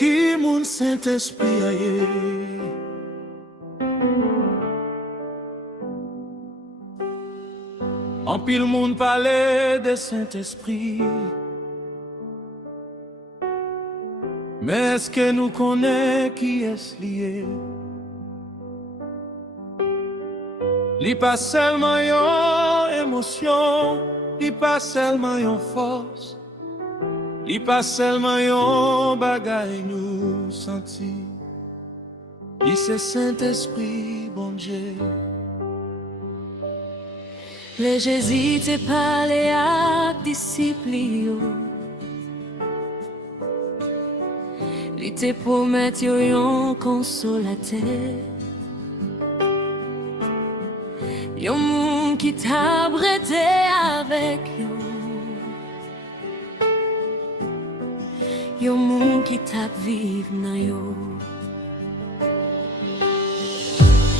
Qui mon Saint-Esprit aïe. En pile monde parlait de Saint-Esprit. Mais est-ce que nous connaissons qui est lié? Li pas seulement une émotion, li pas seulement une force, li pas seulement un bagay nous senti. Li c'est Saint-Esprit, bon Dieu. Le Jésus te parlé à disciples. Il te promet un consolateur. Yon moun qui t'a brete avec yo. Yon moun qui t'a vive nan yo.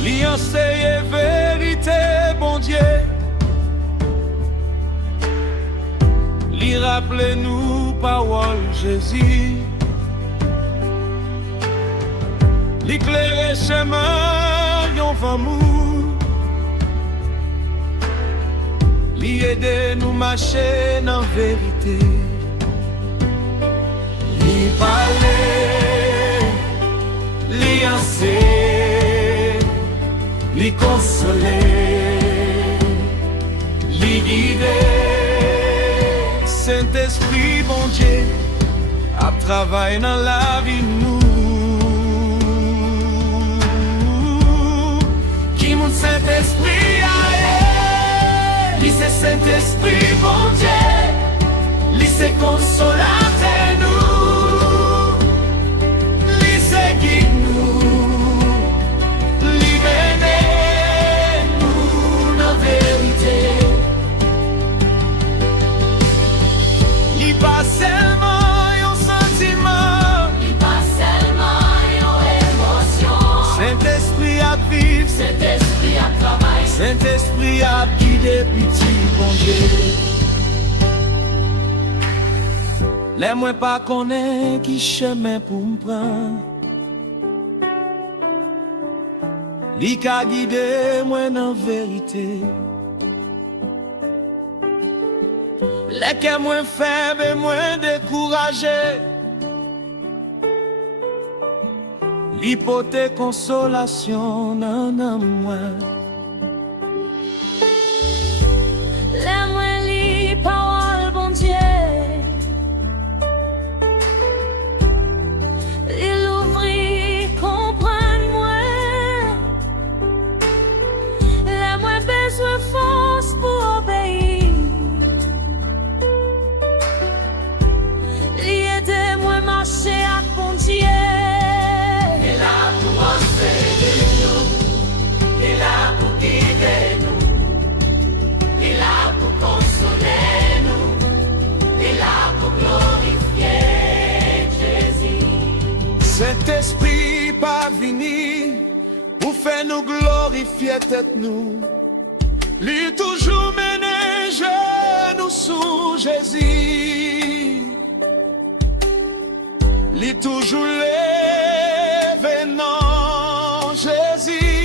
Li enseye vérité, bon Dieu. Li rappele nous parole Jésus. Li claire chemin yon amour. Li aide nous marcher dans vérité. Li parle, li enseigne, li console, li guide. Saint-Esprit, bon Dieu, a travaillé dans la vie nous. Qui mon Saint-Esprit a Li c'est Saint-Esprit, bon Dieu. Li c'est consolateur nous. Li c'est guide nous. Li mène nous dans vérité. Li pas seulement un sentiment. Li pas seulement une émotion. Saint-Esprit a vivre. Saint-Esprit a travaillé. Saint-Esprit a guidé petit bon Dieu. Les moi pas connaît qui chemin pour m'prendre. Li ka guide moi dans vérité. Les que moins faible et moins découragé. Li pote consolation dans moi. La moi li parole bon Dieu. Il ouvrit comprendre moi. La moi besoin force pour obéir. Li aide moi marcher à bon Dieu. Et là pour enseigner nous, et là pour guider nous. Il est là pour consoler nous, il est là pour glorifier Jésus. Saint-Esprit pas venu pour faire nous glorifier tête nous. Lui toujours ménage nous sous Jésus. Lui toujours levé non Jésus.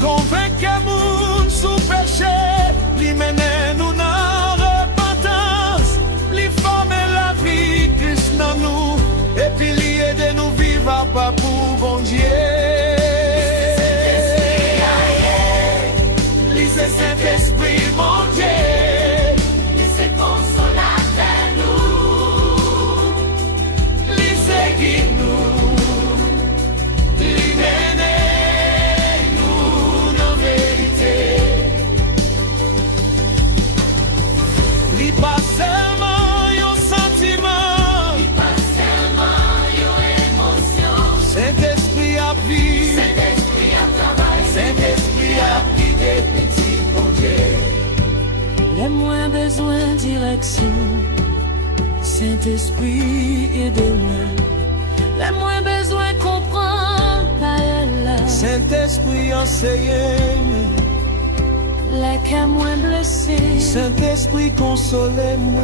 Convainc moun sous péché, li mène nous dans repentance, li forme la vie Christ dans nous, et puis li aide nous vivre à pas pour bon Dieu. Li c'est Saint-Esprit, mon Dieu, li c'est consolateur nous, li c'est guide nous, li mène pas seulement un sentiment, Pas seulement une émotion. Saint-Esprit a vie, Saint-Esprit a travaillé. Saint-Esprit a guidé petit bon Dieu. Les moins besoin de direction. Saint-Esprit aide-moi. Les moins besoin de comprendre. Saint-Esprit enseigne, les cas moins blessés. Saint-Esprit console moi.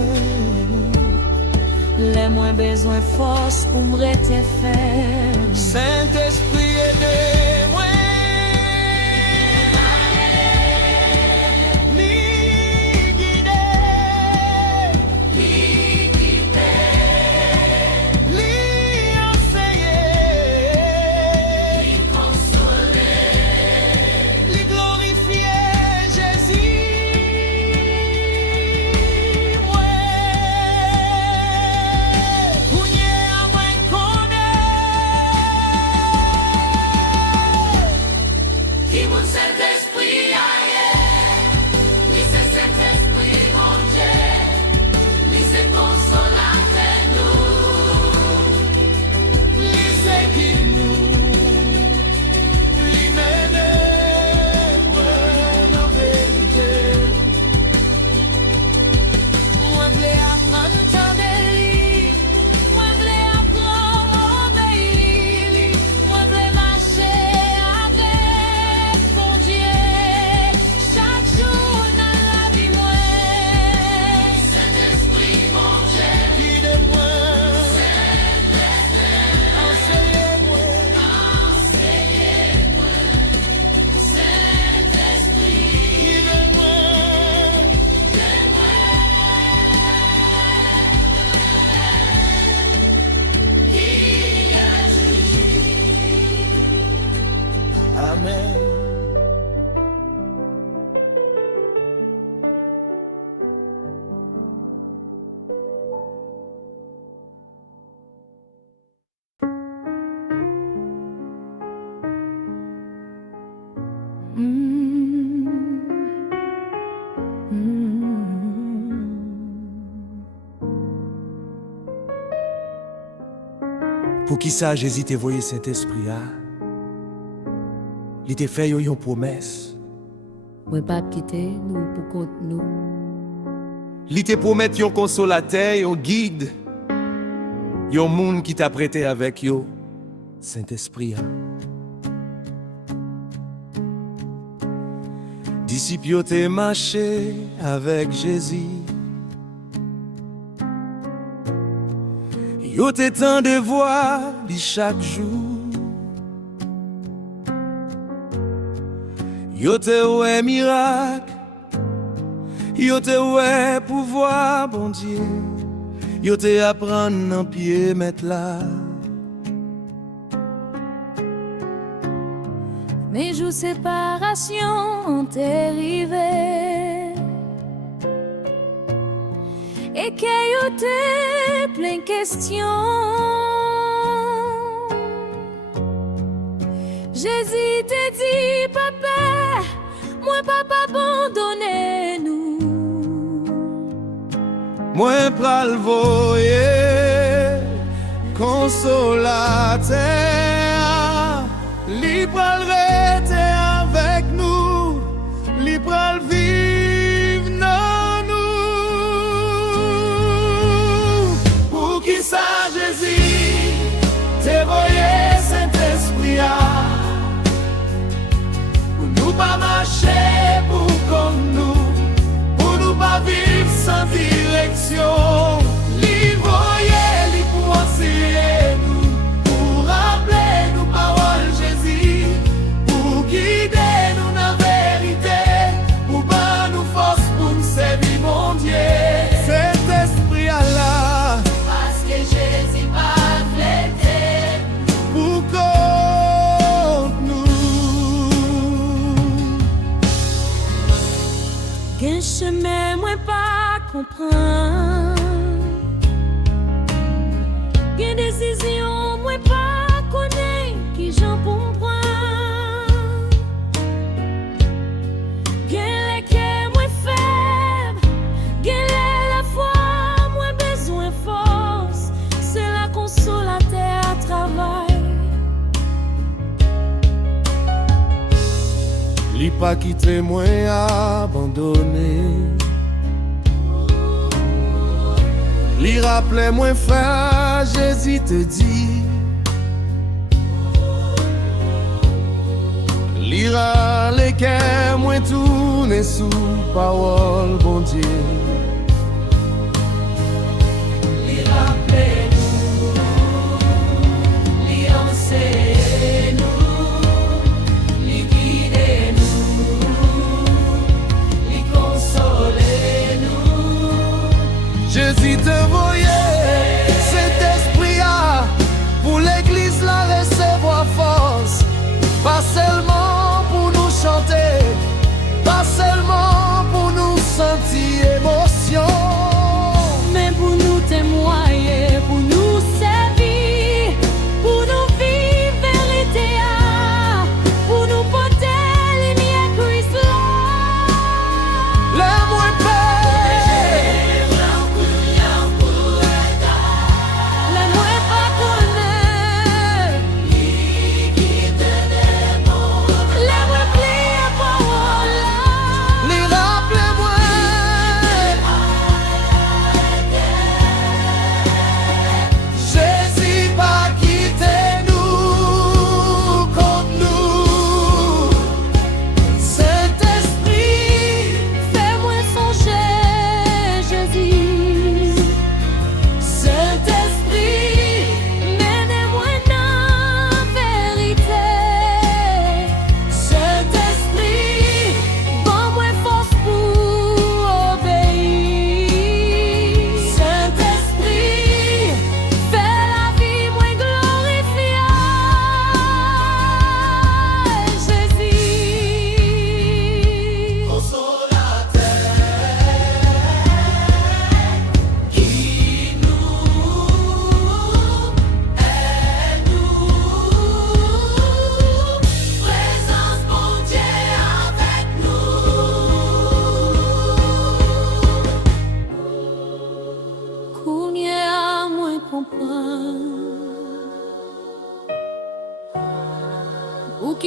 les moins besoin force pour me rester ferme. Saint-Esprit, aidez-moi. Amen. Pour qui ça j'hésite à voyer Saint-Esprit a? Il te fait une promesse. Moi pas quitter nous pour compte nous. Il te promet un consolateur, un guide, un monde qui t'a prêté avec yo, Saint-Esprit. Disciples yo te marché avec Jésus. Yo te tant de voir lui chaque jour. Yo te ouais miracle, yo te ouais pouvoir bon Dieu, yo te apprendre en pied mettre là. Mes jours séparation ont arrivé et que yo te plein questions. Jésus te dit papa, moi papa abandonné nous. Moi pral voyer consolateur, li pral rester avec nous, li pral vivre dans nous. Pour qui ça Jésus te voyer Saint-Esprit pour nous pas marcher pour comme nous pas vivre sans direction. Li voyer, li pour enseigner nous, pour rappeler nous paroles Jésus, pour guider nous dans la vérité, pour pas nous force pour nous servir mon Dieu. Cet esprit là, Parce que Jésus va fléter. pour contre nous. Qu'un chemin moi pas comprendre, qu'une décision moi pas connaître qui j'en pour me prendre, qu'un cœur moi faible, qu'un la foi moi besoin force, c'est la consolateur à travail. Li pas quitter moi abandonné. Li rappelait moi frère, Jésus te dit. Li râle que moi tourne sous parole bon Dieu. Li rappelait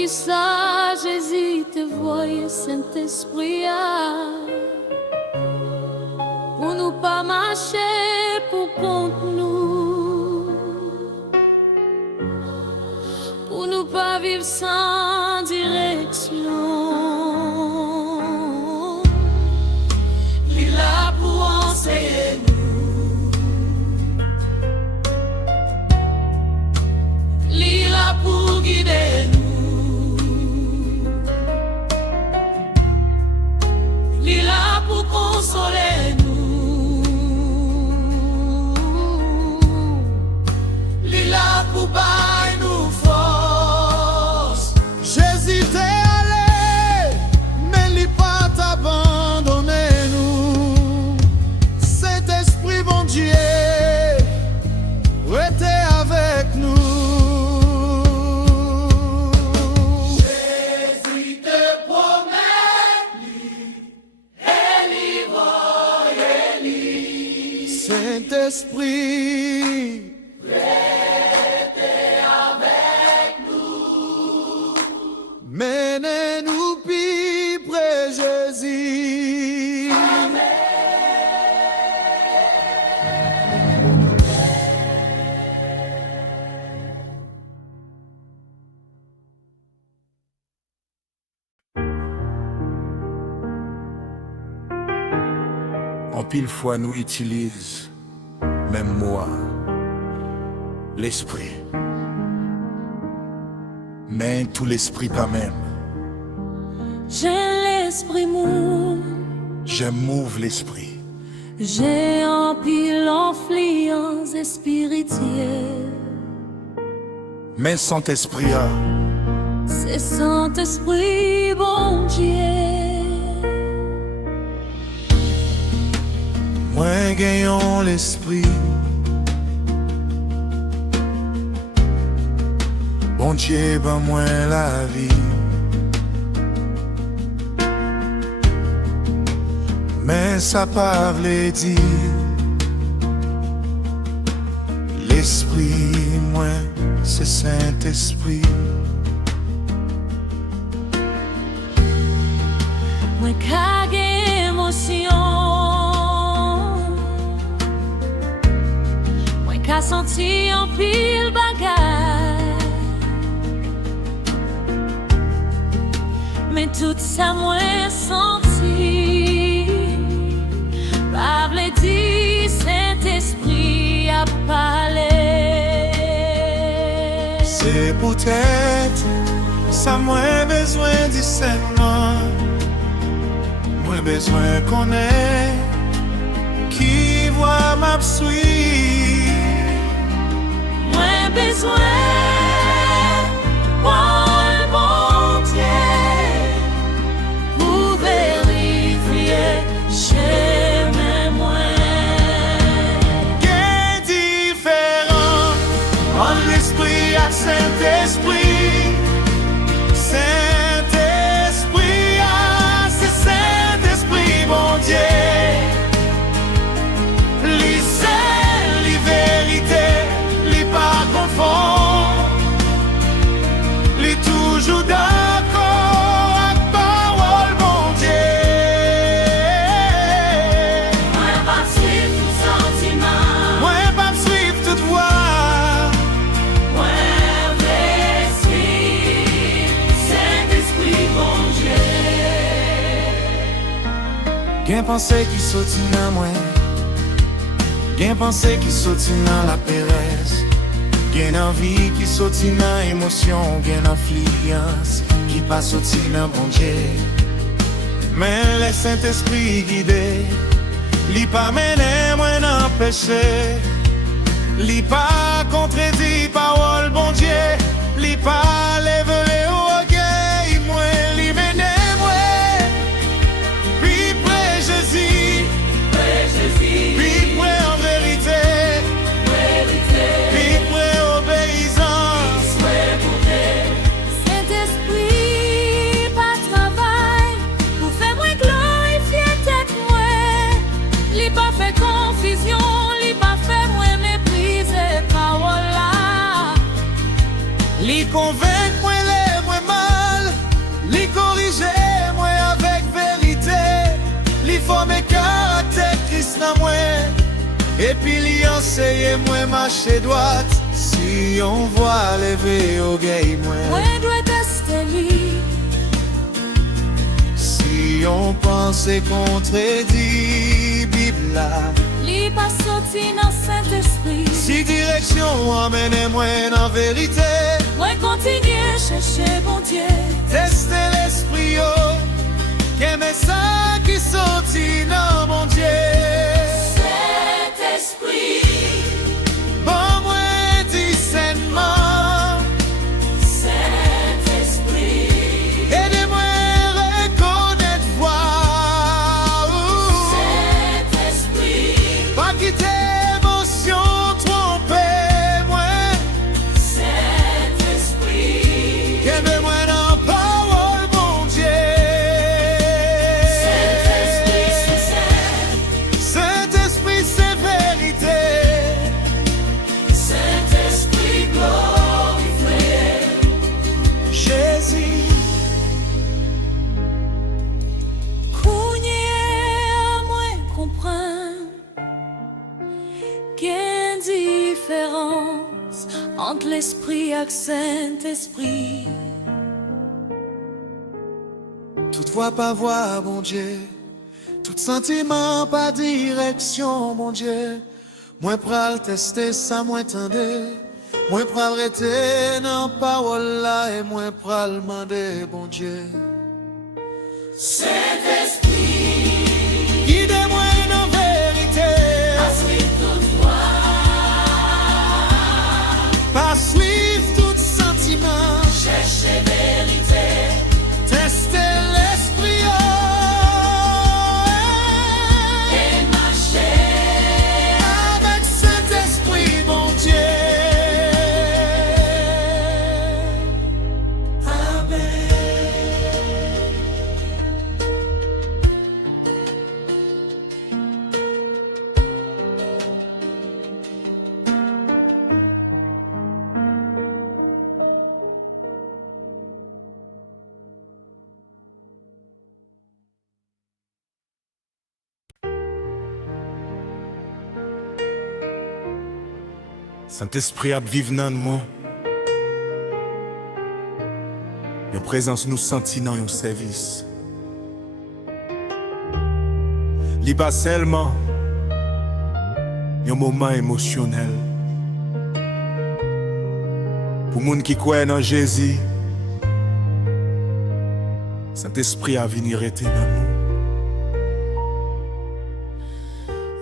plus ça, j'hésite, voyez Saint-Esprit, pour nous pas marcher pour contre nous, pour nous pas vivre sans direction. Il est là pour enseigner nous. Il est là pour guider nous. Il est là pour consoler nous. Il est là pour bailler nous force. J'hésitais à aller, mais il pas t'abandonner nous. Saint-Esprit, bon Dieu, restez avec nous. Jésus te promet, Saint-Esprit, menez-nous plus près Jésus. En pile fois nous utilise même moi, l'esprit. Mais tout l'esprit pas même. J'ai l'esprit mou, J'aime mouve l'esprit. j'ai en pile influence spirituelle. Mais Saint-Esprit a, C'est Saint-Esprit, bon Dieu. moi gagnons l'esprit. Bon Dieu, ben moi la vie. Mais ça parle et dit, l'esprit, moi, c'est Saint-Esprit. Moi kage émotion, moi ka senti en pile bagay. Mais tout ça moi senti, pas vle di Saint-Esprit a parlé. C'est peut-être ça moi besoin discernement. Moi besoin qu'on ait qui voit ma suite. Moi besoin pour mon Dieu pour vérifier chemin moi. Qu'est différent entre l'esprit et Saint-Esprit. Saint-Esprit, ah, c'est Saint-Esprit, bon Dieu. Li c'est, li vérité, li pas confond. Li toujours d'accord avec parole, bon Dieu. moi pas suivre tout sentiment. Moi, pas me suivre toute voie. Moi vais suivre Saint-Esprit, bon Dieu. Gen pensée qui sorti dans moi, gen pensée qui sorti dans la péresse, gen envie qui sorti dans émotion, gen influence qui pas sorti dans bon Dieu. Mais le Saint-Esprit guidé, li pas mené moi dans péché, li pas contredit parole bon Dieu, li pas levé au orgueil moi, li mené moi. Puis près Jésus, puis près en vérité, puis près obéissance. Saint-Esprit, pas travail pour faire moi glorifier tête moi. Li pas fait confusion, li pas fait moi mépriser parole là. Li convainc moi les moi mal. Et puis li enseye moi marcher droite. Si on voit lever au gay moi, Moi dois tester lui. si on pense contredit Bible là, Li pas sorti dans Saint-Esprit. si direction emmène moi en vérité, Moi continue chercher bon Dieu. tester l'esprit yo, qu'aimer ça qui sortit dans mon Dieu. Saint-Esprit, Bon moi discernement, Saint-Esprit, aidez-moi reconnaître voix. Saint-Esprit, Pas quitter émotion, tromper moi. Saint-Esprit, Aimez-moi dans parole, mon Dieu. Saint-Esprit, c'est saint. Saint-Esprit, c'est vérité. Saint-Esprit, glorifié. Jésus, Kounye moi comprendre qu'une différence entre l'esprit et Saint-Esprit. toutefois pas voir, mon Dieu. Tout sentiment, pas direction, mon Dieu. Moi pral tester ça, moi tendre. Moi pral rester dans parole là et moi pral demander, bon Dieu. Saint-Esprit, Guidez-moi dans vérité. suivre toute voie. Pas suivre tout sentiment. Cherchez vérité. Tester l'esprit. Et marcher. Avec cet esprit, mon Dieu. Amen. Saint-Esprit a vive dans nous. Une présence nous sentit dans un service. Li pas seulement un moment émotionnel. Pour les gens qui croient dans Jésus, Saint-Esprit a venir être dans nous.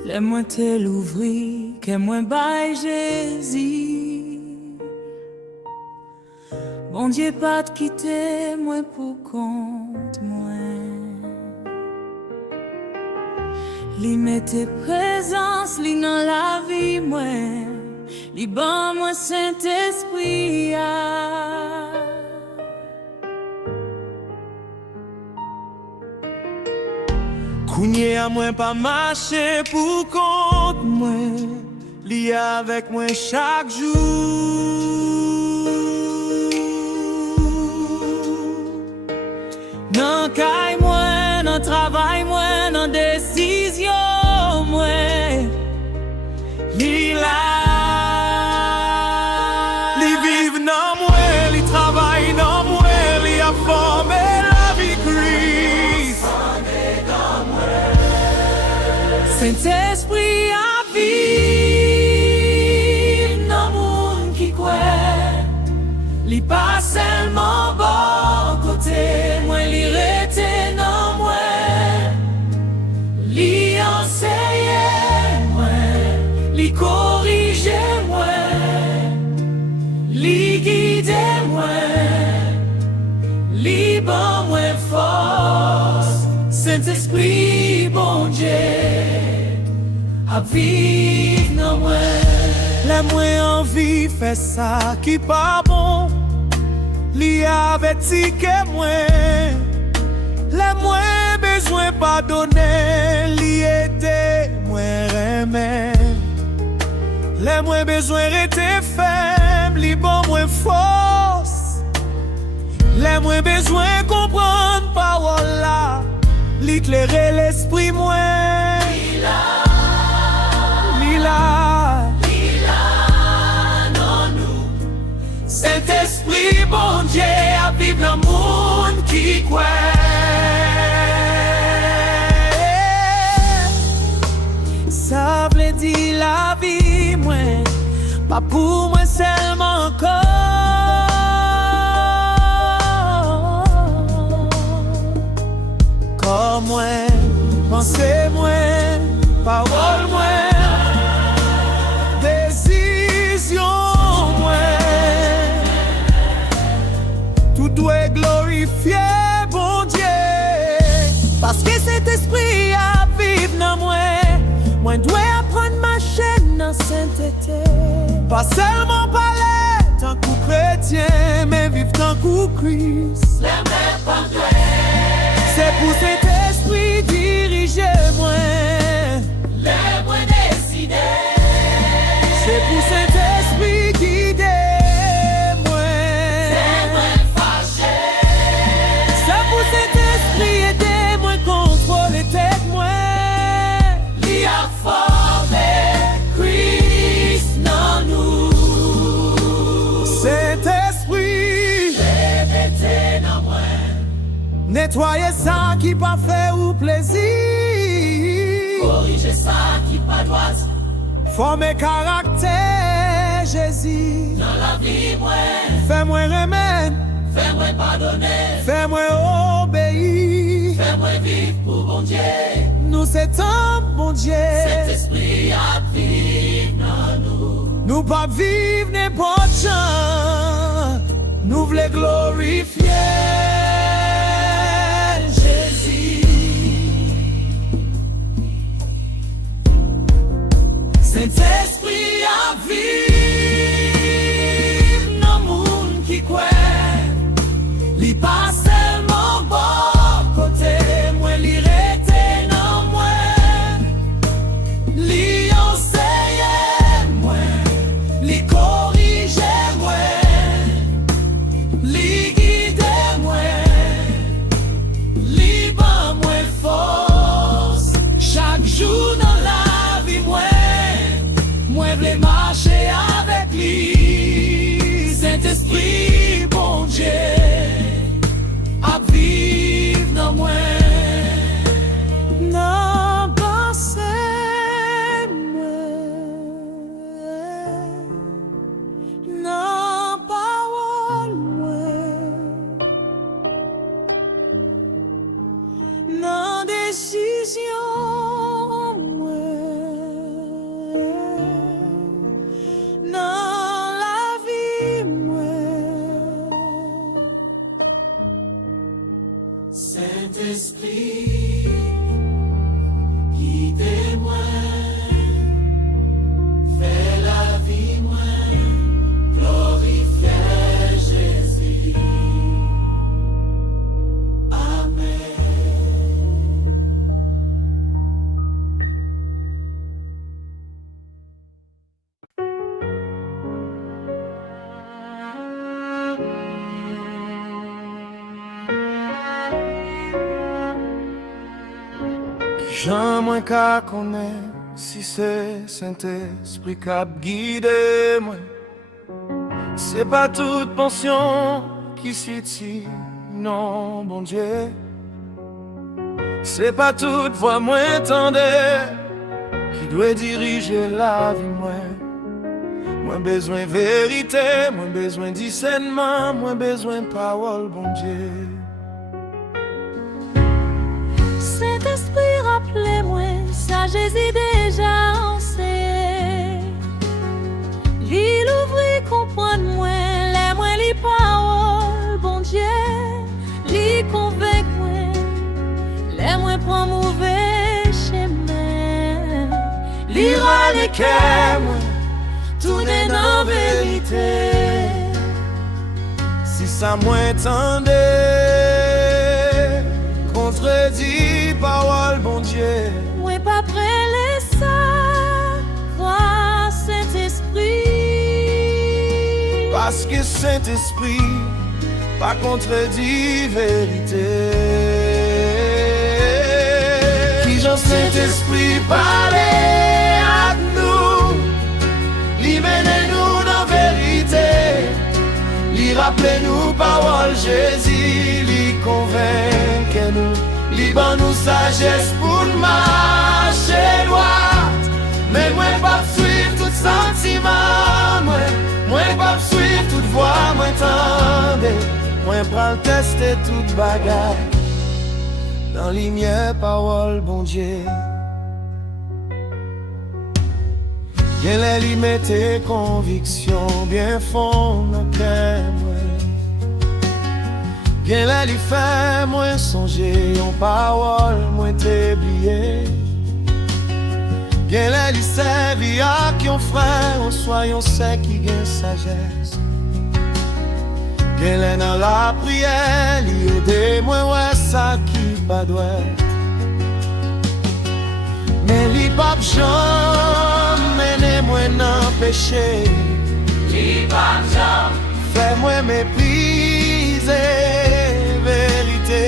Le moi te l'ouvri, que moi baille Jésus. Bon Dieu pas te quitter, moi pour compte moi. Li mette présence, li dans la vie moi. Li ban moi Saint-Esprit. Kounye à moi pas marcher pour compte moi, li avec moi chaque jour. Nan kay moi, nan travail moi, nan décision moi. Li là, li vive dans moi, li travaille dans moi, li a formé la vie Christ. Saint-Esprit a vivre dans monde qui croit. Li pas seulement bon côté, moi li rete dans moi. Li enseigne moi, li corrige moi, li guide moi, li ban moi force. Saint-Esprit bon Dieu a vivre dans moi. La moins envie fait ça qui pas bon. Li averti que moi. La moins besoin pardonner. Li aider moins remet. La moins besoin rester faible. Li bon moins force. La moins besoin comprendre parole là. Li éclairer l'esprit moins. Li là. Non nous. Saint-Esprit, bon Dieu, à vivre dans le monde qui croit. Ça veut dire la vie, moi, pas pour moi seulement encore. Comme moi, pensez moi, parole moi, décision moi. Tout doit glorifier bon Dieu, parce que cet esprit a vivre dans moi. Moi dois apprendre ma chaîne dans sainteté. Pas seulement parler tant qu'au chrétien, mais vivre tant qu'au Christ. C'est pour cet esprit dirigez-moi. Les moins décidés. C'est pour cet esprit guidez-moi. Les moins fâchés. C'est pour cet esprit aidez-moi, contrôler tête moi. Li a formé Christ dans nous. Cet esprit Répétez dans moi. nettoyer ça qui pas fait ou plaisir. Corrigez ça qui pas droit. Former caractère Jésus. Dans la vie moi. Fais-moi remettre, Fais-moi pardonner. fais-moi obéir. Fais-moi vivre pour bon Dieu. Nous c'est un bon Dieu. Cet esprit a vivre dans nous. Nous pas vivre n'importe chant. Nous voulons glorifier Jésus. Saint-Esprit a vivre dans le monde qui croit. Li pas seulement bon côté, moi li rete dans moi. Li enseigne moi, li corrige moi, li guide moi, li ban moi force. Chaque jour dans la vie moi vle marcher avec lui. Saint-Esprit, bon Dieu, à vivre dans moi. Non, pensez-moi. Non, parole-moi. Non, décision. Saint-Esprit, guidez-moi, fais la vie moi, glorifiez Jésus. Amen. Jean moins qu'à connaître si c'est Saint-Esprit qui a guidé moi. C'est pas toute pension qui s'y non bon Dieu. C'est pas toute voix moi entendez qui doit diriger la vie moi. Moi besoin vérité, moi besoin discernement, moi besoin parole bon Dieu. Saint-Esprit, rappelez-moi, ça Jésus déjà enseigné. L'île ouvrit, comprendre-moi, les moins les paroles, bon Dieu. L'île convainc-moi, les moins prend mauvais chemin. Lira les cœurs, moi, tourner dans vérité. Si ça m'entendait, contredit parole, bon Dieu. Moi pas prêt les ça, voir Saint-Esprit. Parce que Saint-Esprit, pas contredit vérité. Qui Jean Saint-Esprit parlait à nous. rappelez-nous parole Jésus, li convainc nous, li ban nous sagesse pour nous marcher droit. Mais moi pas suivre tout sentiment, moi pas suivre toute voix, moi tendez, moi pral tester toute bagarre dans lumière parole bon Dieu. Bien les limiter convictions bien fond dans cœur moi. Bien les lui faire moins songer en parole moins t'oublier. Bien les lui servir à qui on frère en soyons ceux qui gagnent sagesse. Bien les dans la prière lui aider moi ouais ça qui pas doit. Mais li pap jam mène moi dans péché. Li pap jam fais-moi mépriser vérité.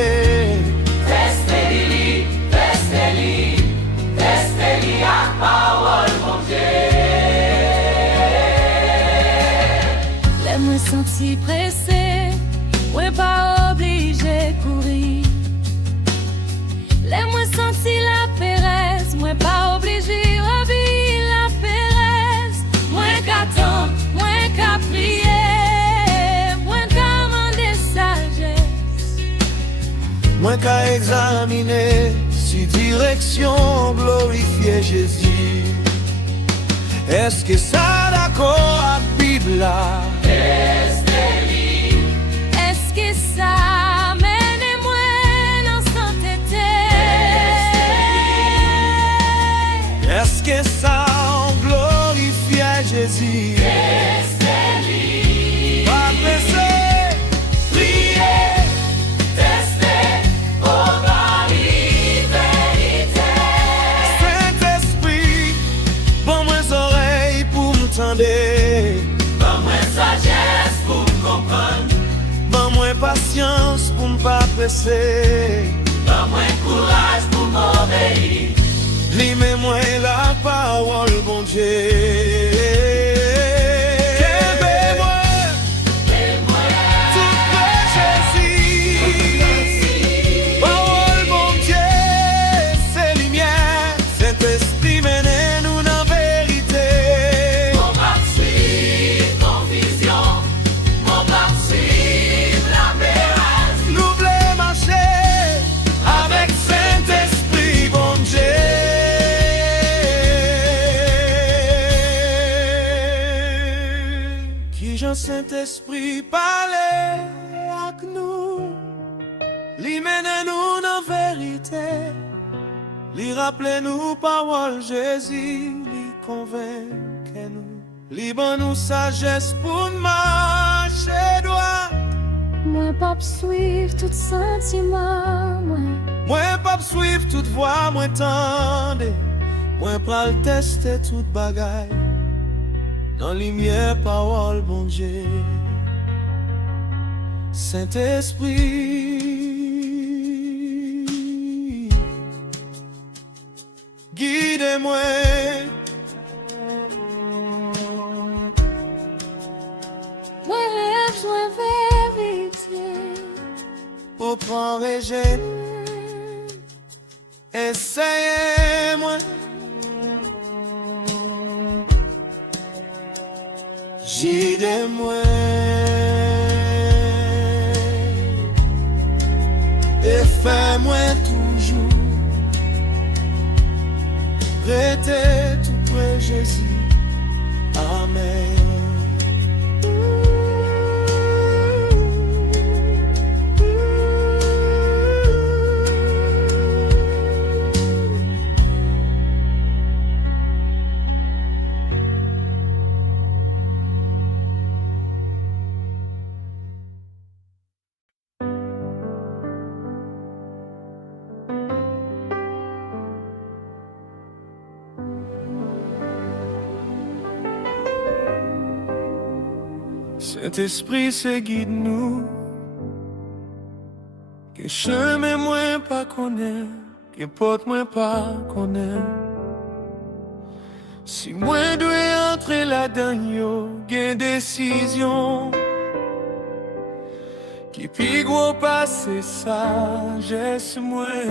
Testez-li à parole mon Dieu. Laisse-moi sentir pressé, moi pas obligé courir. Laisse-moi sentir la péresse, moi pas obligé revivre la péresse. Moi qu'attendre, moi qu'à prier, moi qu'à demander sagesse. Moi qu'à examiner si direction glorifier Jésus. Est-ce que ça d'accord à Bible là? Testez-li. Est-ce que ça mène-moi dans sainteté? Est-ce que ça glorifie Jésus? Testez-li. Pas pressé, Priez, testez, oh vérité. Saint-Esprit, bon moins oreilles pour m'entendre. Bon moins sagesse pour comprendre. Bon moins patience pour ne pas presser. Bon moins courage pour m'obéir. Lis-moi la parole, bon Dieu. Qu'aimez-moi, tout près Jésus. Parole, bon Dieu, c'est lumière. Saint-Esprit, menez-nous dans vérité. Mon pas suivre confusion. Mon pas suivre la péresse. Nous voulons marcher avec Saint-Esprit, bon Dieu. Qui Jean Saint-Esprit parler avec nous, li mène nous dans vérité, li rappelle nous parole Jésus, li convainc nous, li ban nous sagesse pour marcher droit. Moi pas suivre tout sentiment, Moi pas suivre toute voix, moi tendre, moi pral tester toute bagaille dans lumière parole bon Dieu. Saint-Esprit, guide-moi. moi rêve joint vérité. Pour prendre régime, essayez-moi. Guide-moi et fais-moi toujours prêter tout près Jésus. Amen. Saint-Esprit, c'est guide-nous. Que chemin moins pas connaît, que porte moins pas connaît. Si moi dois entrer là-dedans, yo, gain décision. Qui pi gros passé sagesse moins.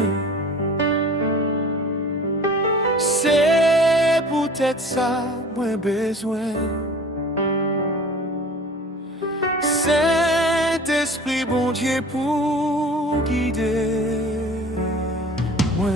C'est peut-être ça moins besoin. Saint-Esprit bon Dieu pour guider moi.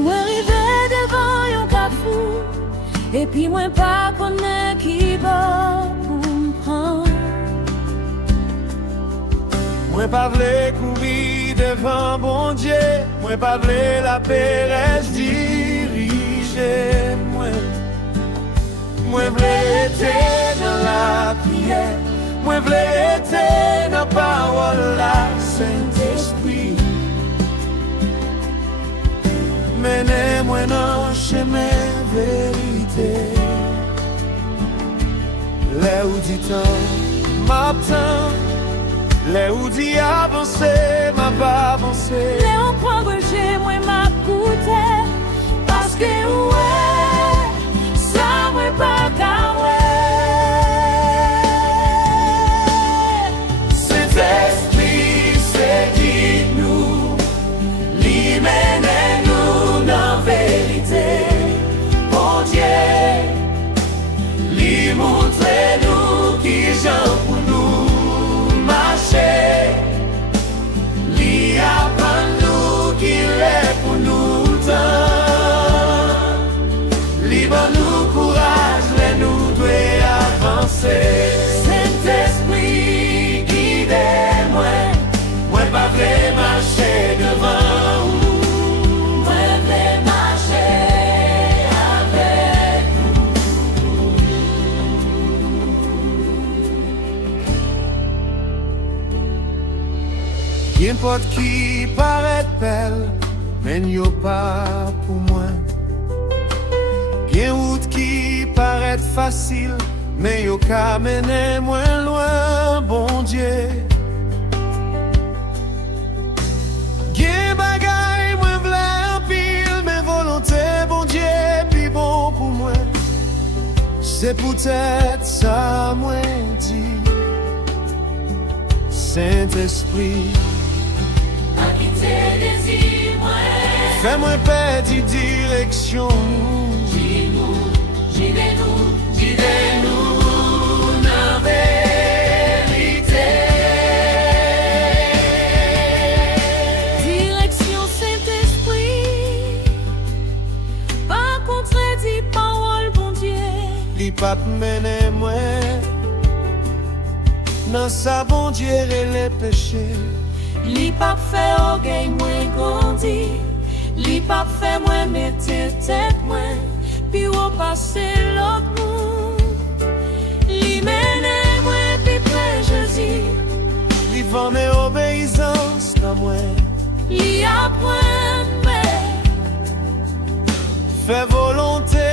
Moi arrivé devant un cafou et puis moi pas connaît qui va pour me prendre. Moi pas vle courir devant bon Dieu, moi pas vle la péresse diriger moi. Moi vle être dans la prière, moi vle être dans parole la Saint-Esprit. Menez-moi dans chemin vérité. Les ou dit tant, m'attend. Les ou dit avancer, m'a pas avancé. Les on prend j'ai moi m'a coûté. Parce que ouais, ça moi pas qu'à Saint-Esprit, c'est guide-nous, lui mène-nous dans vérité. Bon Dieu, lui montre-nous qui j'en pour nous marcher. Lui apprend-nous qu'il est pour nous temps. Lui donne-nous courage, les nous doit avancer. Saint-Esprit, guidez-moi, moi pas vle marcher devant vous, moi vle marcher avec vous. Qu'importe qui paraît belle, mais n'y pas pour moi. Qu'une route qui paraît facile, mais yo ka mène moins loin, bon Dieu. Gen bagay moins vle en pile, mais volonté, bon Dieu, puis bon pour moi. C'est peut-être ça, moi dit. Saint-Esprit, fais-moi perdre direction. Guidez-nous dans vérité. Direction Saint-Esprit, pas contredit parole bon Dieu. Li pas mener moi dans sa bon Dieu et les péchés. Li pas fait orgueil moins grandi, li pas fait moins mettre tête moins, puis au passé l'autre monde. Li mène moins puis près Jésus, Li vende obéissance dans moi. li apprend paix, Fais volonté,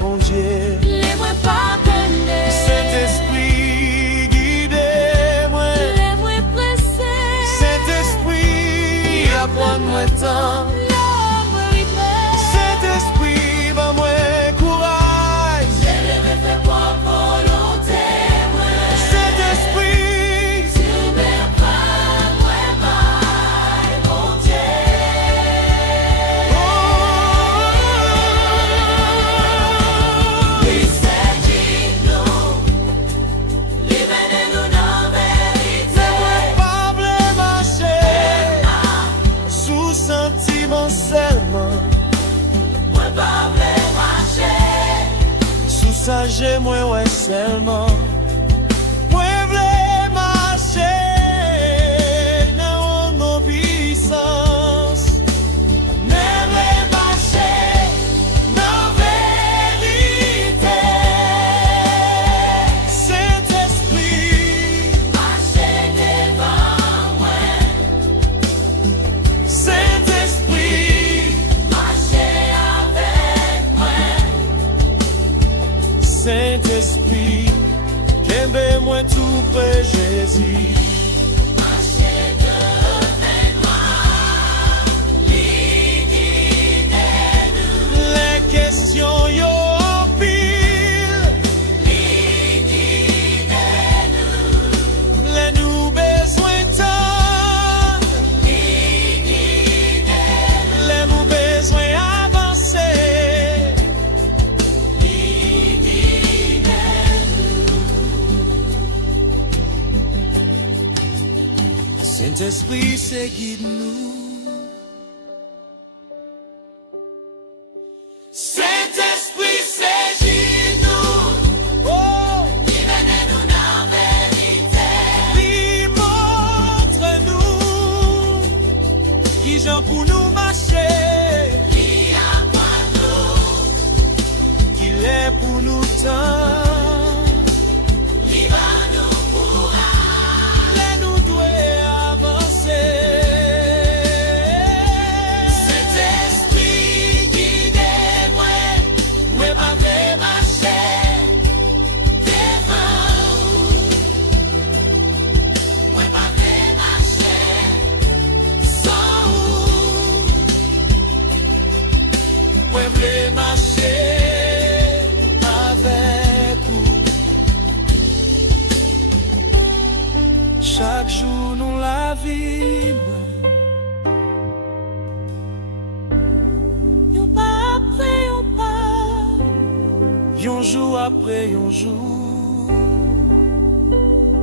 bon Dieu. les moins pas connaître. Saint-Esprit, guidez-moi. Les moins pressés, Saint-Esprit, apprends-moi tant. l'homme arrivé. Saint-Esprit, va moi courage. Saint-Esprit, fais-moi pas vle marcher sous sentiment seulement. Sous sage moi ouais seulement. Moi vle marcher dans nos puissances. Mais vle marcher dans vérité. Saint-Esprit, Saint-Esprit, Saint-Esprit, j'aime moi tout près Jésus. Saint-Esprit, c'est guide-nous. Saint-Esprit, c'est guide-nous. Oh, Qui menez-nous dans vérité. lui montre-nous qui j'en pour nous marcher, Qui apprend nous. qu'il est pour nous tant. Qui va nous courage. Là nous doit avancer. Saint-Esprit, guidez-moi. Moi pas vais marcher devant vous. Moi pas vais marcher sans vous. Moi voulais marcher avec vous. Chaque jour nous la vie. Yon pas après yon pas. Un jour après un jour,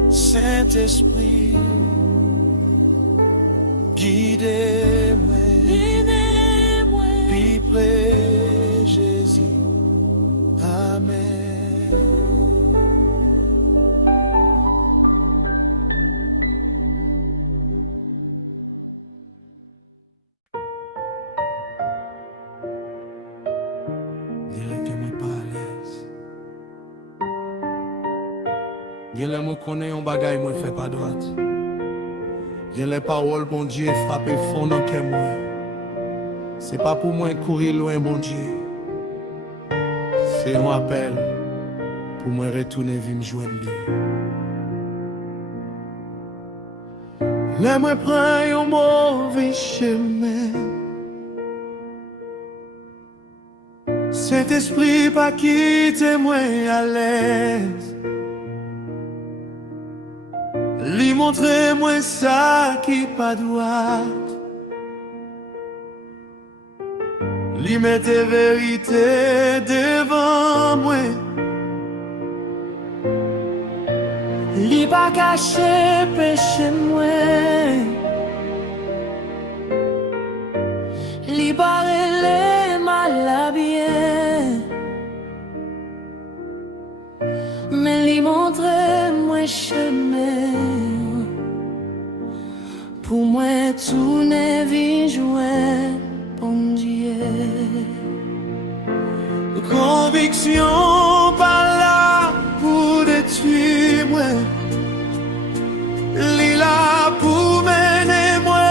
Saint-Esprit, guidez-moi, Guidez-moi. puis près Jésus. Amen. Dirais que moi pas à l'aise. Bien les mots qu'on est en bagaille, moi fait pas droite. Bien les paroles, bon Dieu, frapper fond dans cœur moi. C'est pas pour moi courir loin, bon Dieu. C'est un appel pour moi retourner vivre me joindre lui. Là moi prends un mauvais chemin. Saint-Esprit pas quitter moi à l'aise. Lui montrer moi ça qui pas droit. Lui mette vérité devant moi. Li pas caché péché moi. Li pas relé mal à bien. Mais li montre moi chemin. Pour moi tout n'est vie jouer bon Dieu. Conviction pas là pour détruire moi. Li là pour mener moi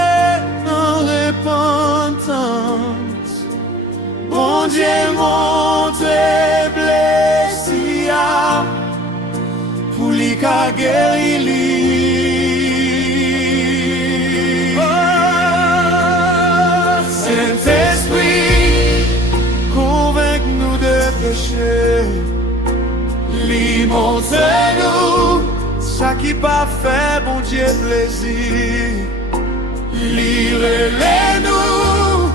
en repentance. Bon Dieu montre blessé pour li ka guérir li. Oh, Saint-Esprit, convainc-nous de péché. Li montre-nous ça qui pas fait, bon Dieu, plaisir. Li relève-nous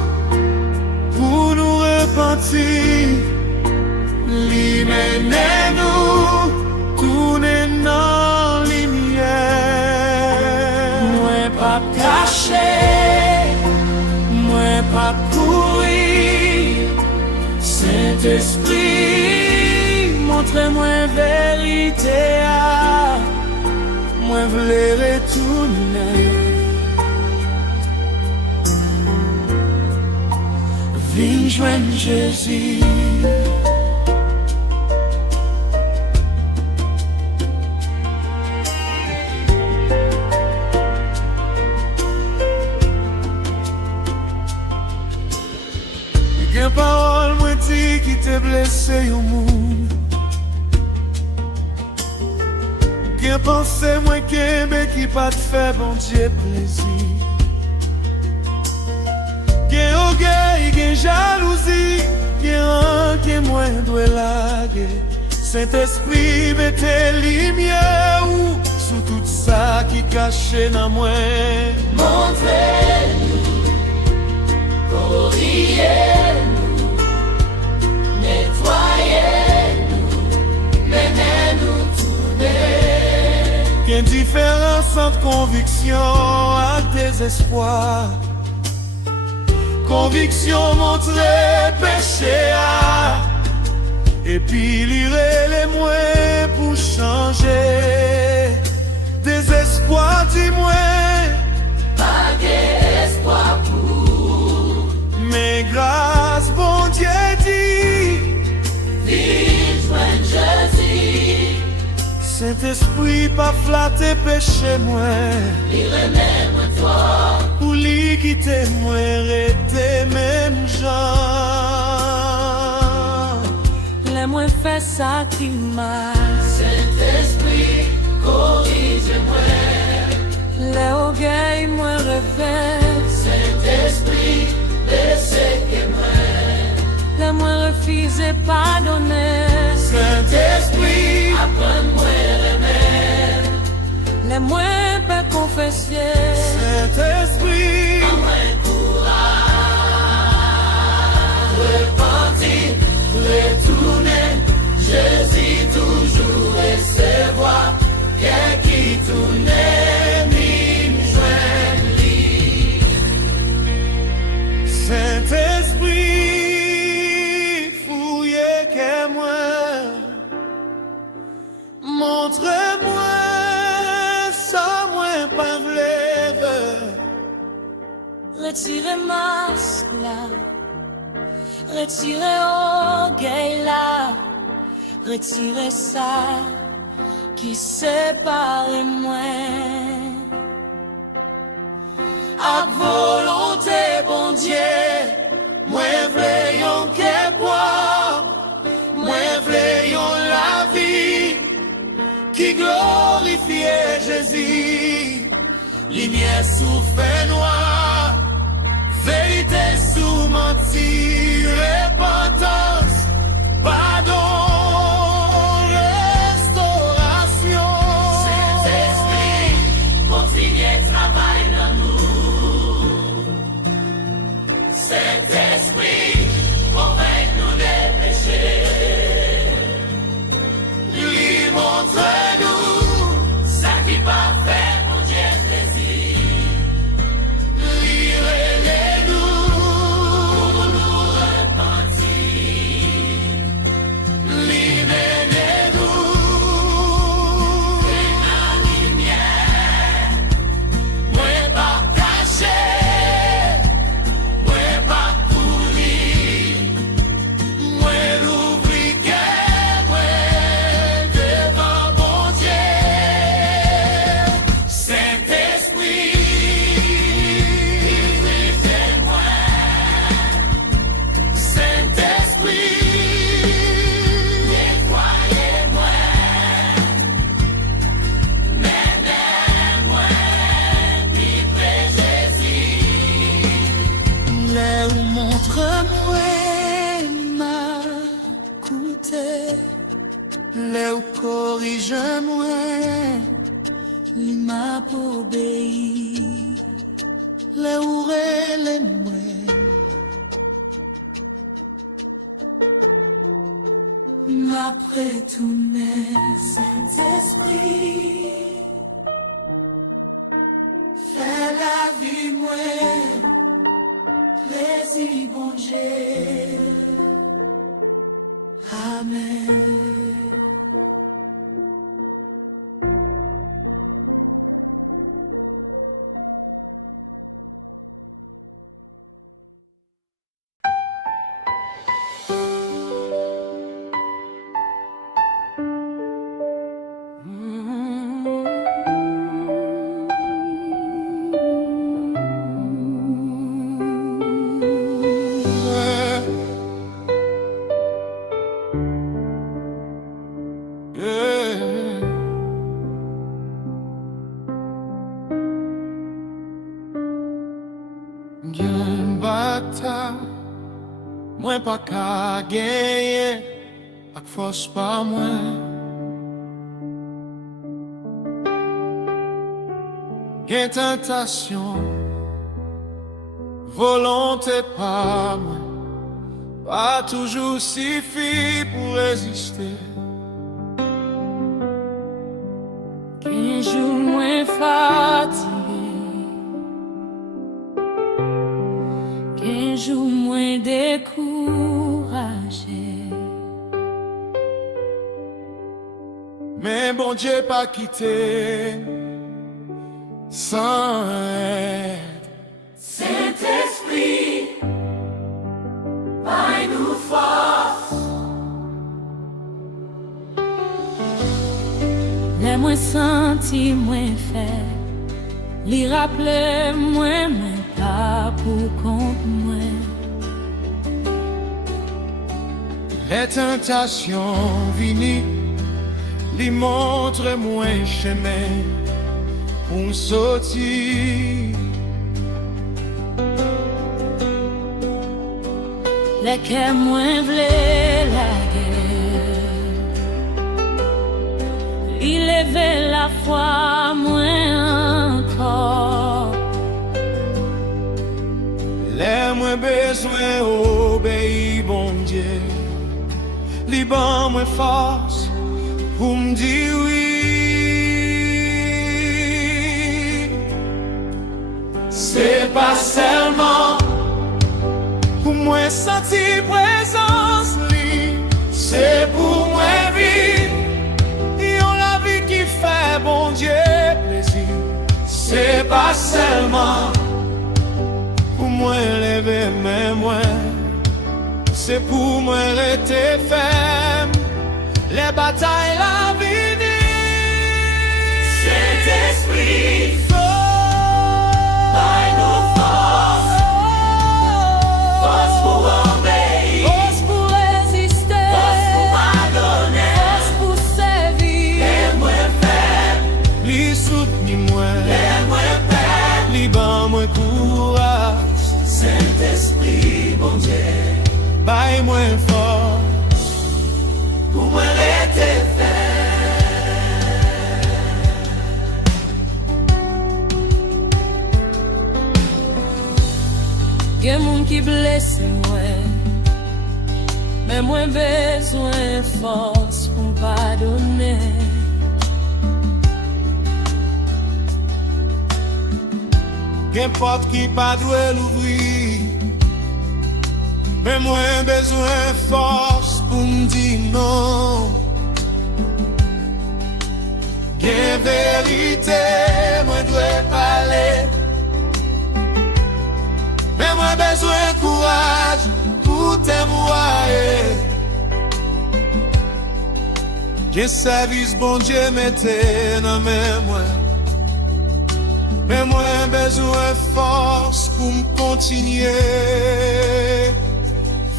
pour nous repentir. Li mène-nous tourner dans la lumière. Moi pas caché, moi pas courir. Saint-Esprit, montre-moi vérité. Moi voulais retourner. Viens joindre Jésus. Gen parole moi dit qui te blessé au monde. Gen pensé moi kembe qui pas te fait bon Dieu plaisir. Gen orgueil, gen jalousie, gen un qui moi doit laguer. Saint-Esprit mettez lumière sous tout ça qui caché dans moi. Montrez-nous, corrigez-nous, nettoyez-nous, menez-nous tourner. Gen différence entre conviction et désespoir. Conviction montre péché et puis lire les moins pour changer. Désespoir dit moins, pas d'espoir pour. mais grâce bon Dieu dit, Vive joindre Jésus, Saint-Esprit pas flatter péché moins. il remet toi. Pour lui quitter moi, rester même gens. Les moins fait ça qui mal. Saint-Esprit, corrige-moi. Les orgueils moins revêt. Saint-Esprit, laissez-moi. Les moins refusé pardonner. Saint-Esprit, Apprends-moi remède. Les moins pas confesser. Saint-Esprit, Repentir, retourner, Jésus toujours recevoir. Qu'est qui tourne, mime joindre. Saint-Esprit, fouillez que moi, montre-moi ça moi pas vlève. Retirez masque là. Retirez orgueil là. Retirez ça qui sépare moi. À volonté, bon Dieu, moi voyons que boire, moi voyons la vie qui glorifie Jésus. Lumière sous fait noir, vérité sous menti, repentance, pardon, restauration. Saint-Esprit, continuez travail dans nous. Saint-Esprit, convainc-nous des péchés. Lui montre-nous Ça qui pas fait, mon Dieu plaisir. Lirez-les-nous, Nous repentir. libérez-nous. La lumière, Moi pas caché, moi pas pourri, moi l'ouvri que moi devant mon Dieu. Saint-Esprit, dirigez-moi. Saint-Esprit, Nettoyez-moi. Menez-moi. Livrez Jésus. là où Montre-moi ma coûté. là où corrige-moi, Il m'a pour obéir. là où relève-moi. Après tout, mes Saint-Esprit, fais la vie, moi, plaisir, bon Dieu. Amen. Gen bata, mwen pa ka genye, ak fos pa mwen. Gen tentasyon, volonté pa mwen, pa toujou sifi pou reziste. Qu'un jour mais bon Dieu pas quitté sans aide. Saint-Esprit, by nous force. Les moins senti, moins fait, li rappele moins, mais pas pour compte moins. Les tentations vini, li montre moins chemin pour sortir. Les cœurs moins vle la guerre, il levait la foi moins encore. Les moins besoin obéir bon Dieu, li ban moins force pour me dire oui. C'est pas seulement pour moi sentir présence li, c'est pour moi vivre la vie qui fait bon Dieu plaisir. C'est pas seulement pour moi lever mes mains, c'est pour moi rester ferme, les batailles la vie. Saint-Esprit, by nous force. Force pour obéir, Force pour résister, force pour pardonner. force pour servir. Les moins faibles, Li soutenir moi, les moins faibles. li ban moi courage, Saint-Esprit, bon Dieu, bay moi fort. pour moi rester fait. Gen moun qui blesse moi, mais moins besoin force pour pardonner. Qu'importe qui pas doué l'ouvrir, mais moins besoin force pour me dire non. Qu'en vérité, moi dois parler, mais moi besoin courage pour témoigner. Qu'un service bon Dieu mettez dans mes mains, mais moi besoin force pour me continuer,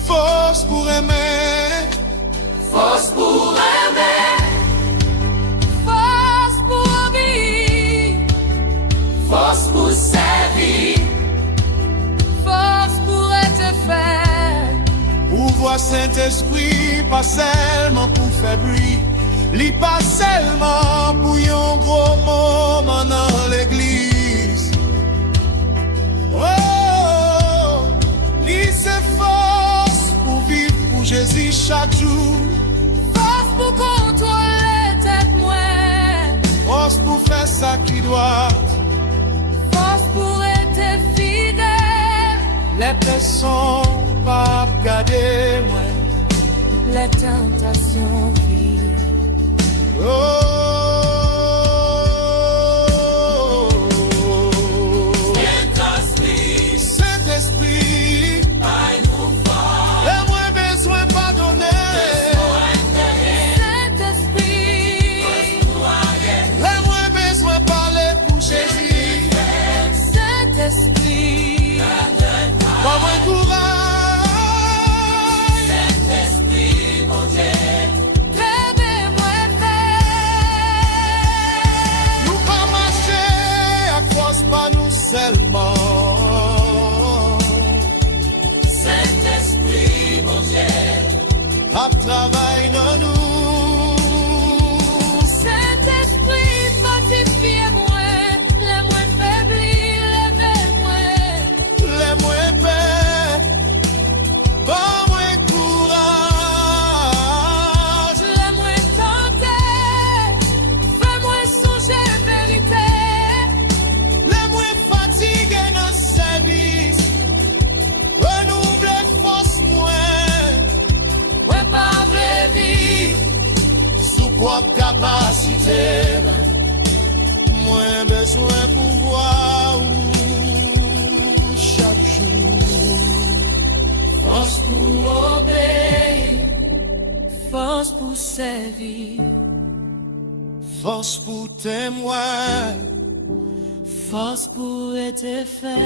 force pour aimer, Force pour aimer, Force pour obéir, force pour servir. force pour être fait. pouvoir Saint-Esprit, pas seulement pour faire bruit, li pas seulement pour un gros moment dans l'église. Oh, li c'est force pour vivre pour Jésus chaque jour, Force pour contrôler tête moi, force pour faire ça qui doit. force pour être fidèle. Les personnes pas regarder moi. Les tentations vives. Oh, Saint-Esprit, Saint-Esprit, by nous force. les moins besoin pardonner, Saint-Esprit, les moins besoin parler pour Jésus. Saint-Esprit, Pas moins courage, Saint-Esprit, mon Dieu, réveille-moi fait. nous pas marcher à cause pas nous seulement. Saint-Esprit, mon Dieu, À travail dans nous, Saint-Esprit, fortifie-moi. Les moins faiblis, levez-moi. les moins paix, pas moins courage. Les moins tentés, fais-moi songer vérité. Les moins fatigués dans le service, renouveler force moins, Ouais, pas vraie vie. sous propre capacité. pour obéir, force pour servir, force pour témoin, force pour être fait.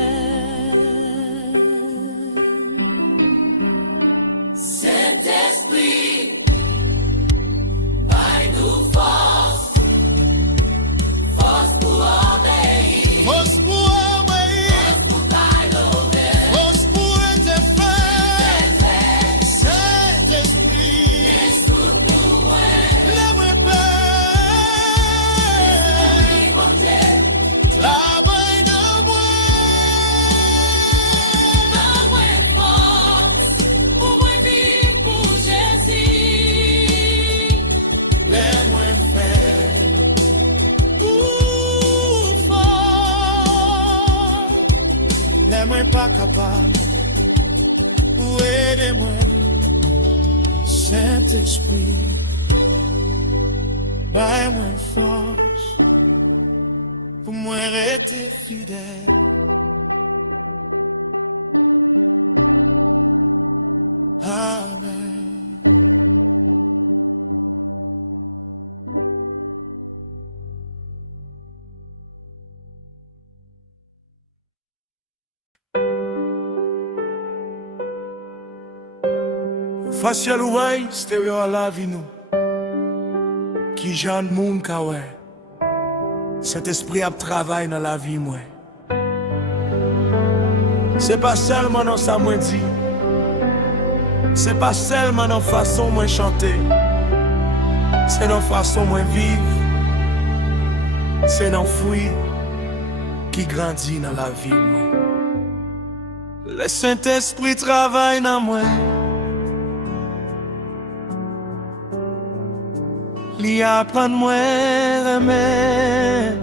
Saint-Esprit, baille-nous force, force pour obéir, force pour obéir, force pour t'aller, force pour être fait. Saint-Esprit, souffle pour moi, lève-moi Esprit mon Dieu, travaille dans moi. donne-moi force, pour moi vivre pour Jésus. Lève-moi faire pour fort. Lève-moi pas capable. Ou aidez-moi, Saint-Esprit. Baille-moi force pour moi rester fidèle. Amen. Facial ouay, stéréo à la vie nous. Qui j'en moun ka wè. Cet esprit a travail dans la vie moi. C'est pas seulement dans ça moi dit. C'est pas seulement dans façon moi chanter. C'est dans façon moi vivre. C'est dans fruit qui grandit dans la vie moi. Le Saint-Esprit travaille dans moi. Li apprend moi aimer.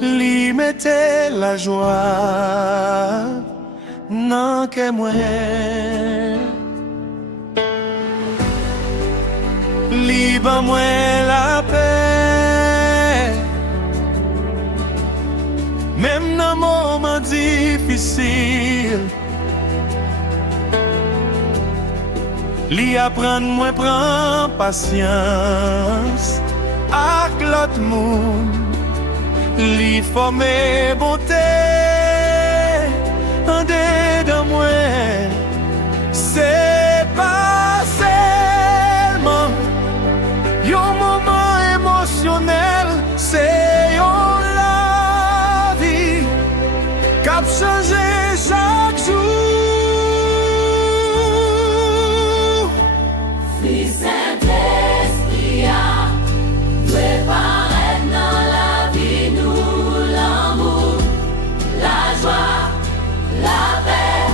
Li mette la joie nan que moi. Li ba moi la paix. Même dans moment difficile. Li apprend moi prend patience avec l'autre monde. Li forme bonté en dedans moi. C'est pas seulement un moment émotionnel, c'est la vie qu'a changé chaque jour. Fils Saint-Esprit a préparé dans la vie nous l'amour, la joie, la paix,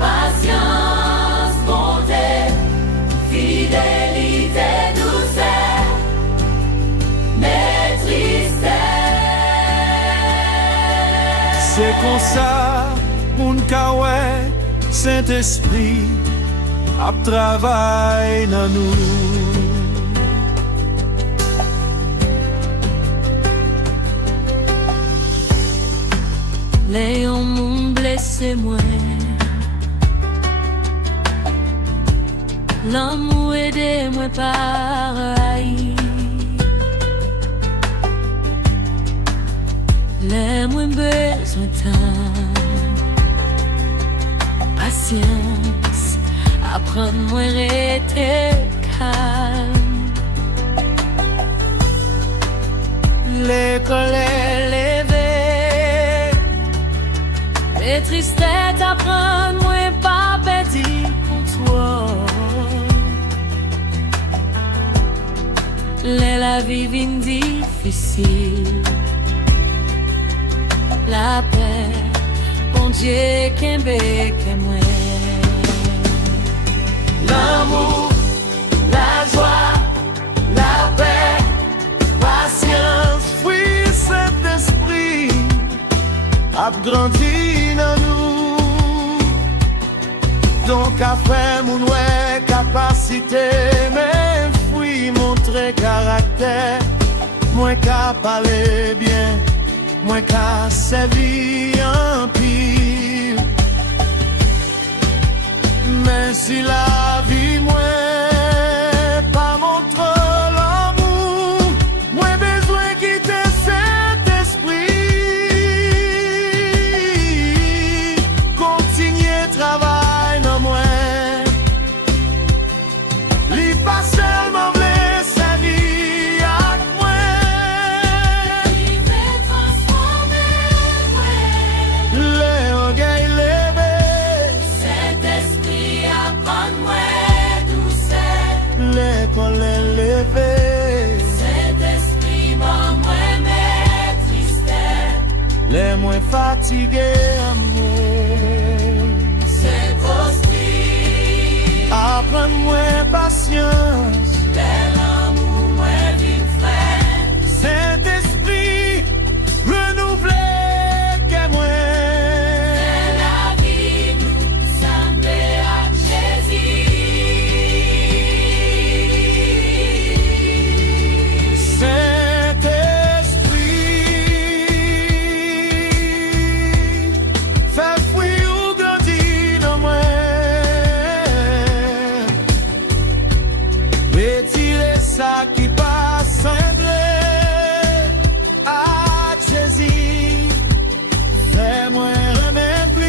patience, bonté, fidélité, douceur, maîtrise. C'est comme ça, mon kawè, Saint-Esprit, a travail dans nous. Léon moun blessé moi. L'amour aide moi pareil. Les moins besoin de temps, patience, apprendre moi rester calme. L'école est levée, Les tristesses apprendre moi pas perdu contrôle. La vie vient difficile. La paix, bon Dieu, qu'un bec moi. l'amour, la joie, la paix, patience, fruit Saint-Esprit, a grandi dans nous. Donc après mon ouais capacité, mais fruit montrer caractère, moins qu'à parler bien, moins qu'à servir en pire. ainsi la vie moi pas montre l'amour, moi besoin quitter cet esprit, continuer travail non moi, li pas seulement blesser vie avec moi, Il veut transformer moi. les orgueils levés, Cet esprit apprends-moi douceur. les colères levées, Cet esprit moi tristesse. les moins fatigués amour. Cet esprit, Apprends-moi patience, l'amour moi vif frère. Saint-Esprit, renouvelé que moi. La vie nous semble à Jésus. Saint-Esprit, fais fuir ou grandir dans moi. Retirer ça qui passe semblé à Jésus. Fais-moi remettre plus.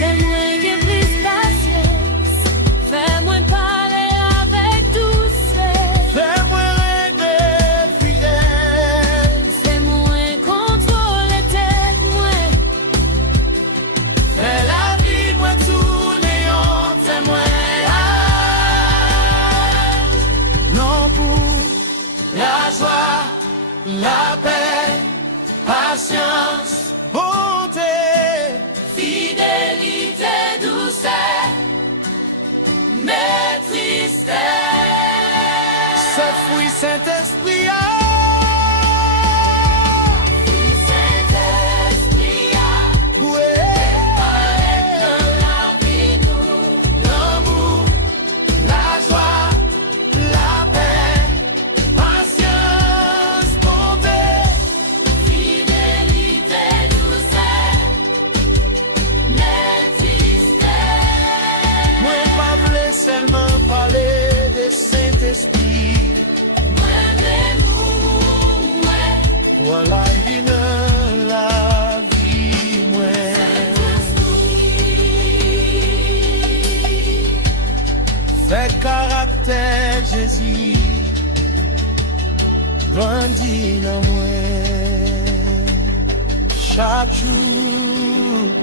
Fais-moi qu'il plus patience. Fais-moi parler avec douceur. Fais-moi régler fidèle. Fais-moi contrôler tête moi. Fais la vie, moi tourner en témoin. Non pour la joie, la paix, patience, bonté. Fidélité, douceur, mais tristesse. Ce fruit Saint-Esprit. Saint-Esprit a Ouais. dans la vie nous. L'amour, la joie, la paix, patience, bonté. Fidélité, douceur, mais tristesse. Moi pas voulais seulement parler de Saint-Esprit. Moi, l'amour, moi. Voilà une la vie moi. Fait caractère Jésus grandit dans moi. Chaque jour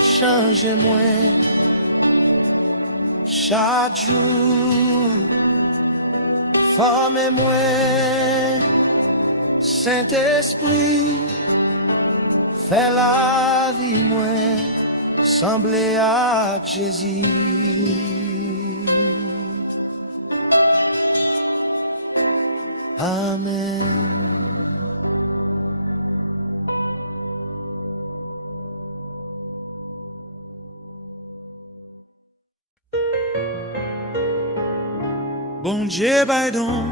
change-moi. Chaque jour formez-moi. Saint-Esprit, fais la vie moi, sembler à Jésus. Amen. Bon Dieu, donc,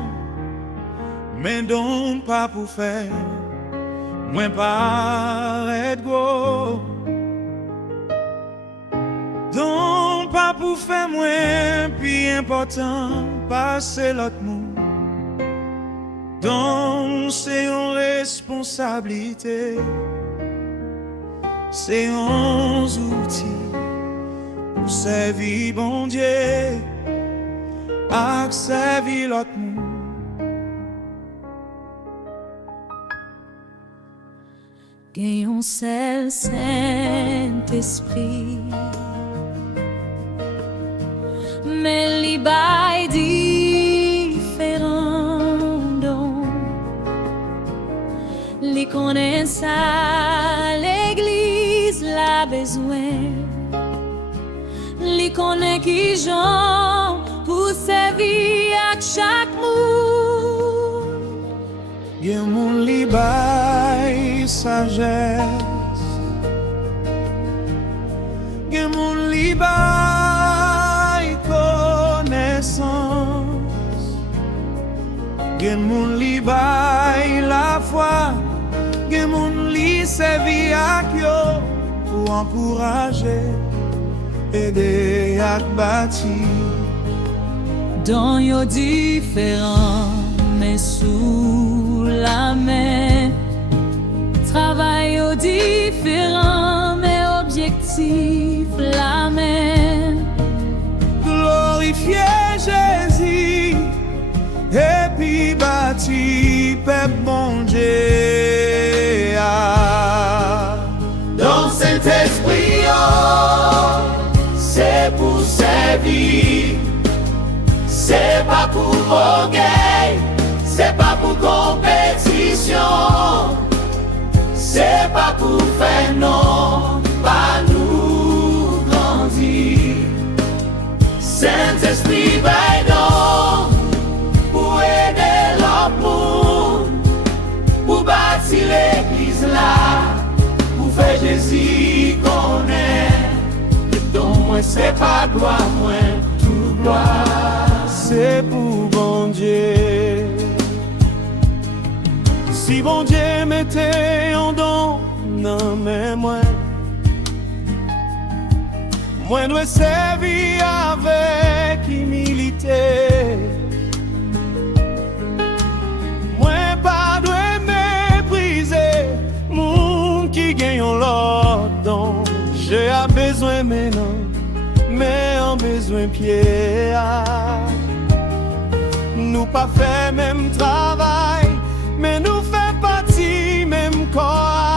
mais donc pas pour faire, moins pas être gros. Donc pas pour faire moins, puis important, passer l'autre mot. Donc c'est une responsabilité, c'est un outil pour servir bon Dieu, à servir l'autre monde. Gagnons seul Saint-Esprit, mais li bail différent donc li connaît ça l'église la besoin li connaît qui Jean pour servir à chaque monde. Gen moun li bay sagesse, gen moun li bay connaissance, gen moun li bay la foi, gen moun li servi ak yo pour encourager aider à bâtir. Dans yo différents, mais sous la main. Travail yo différents, mais objectif la même. Glorifier Jésus et puis bâtir peuple bon Dieu. Dans cet esprit, oh, c'est pour servir. C'est pas pour orgueil, c'est pas pour compétition, c'est pas pour faire non, pas nous grandir. Saint-Esprit, va donc pour aider l'homme, pour bâtir l'église là, pour faire Jésus connaître. Donc moi c'est pas gloire, moi tout gloire. C'est pour bon Dieu. Si bon Dieu mettait en don, non mais moi dois servir avec humilité. Moi pas dois mépriser monde qui gagne l'autre don. J'ai besoin maintenant, mais en besoin pied. Nous pas fait même travail, mais nous fait partie même corps.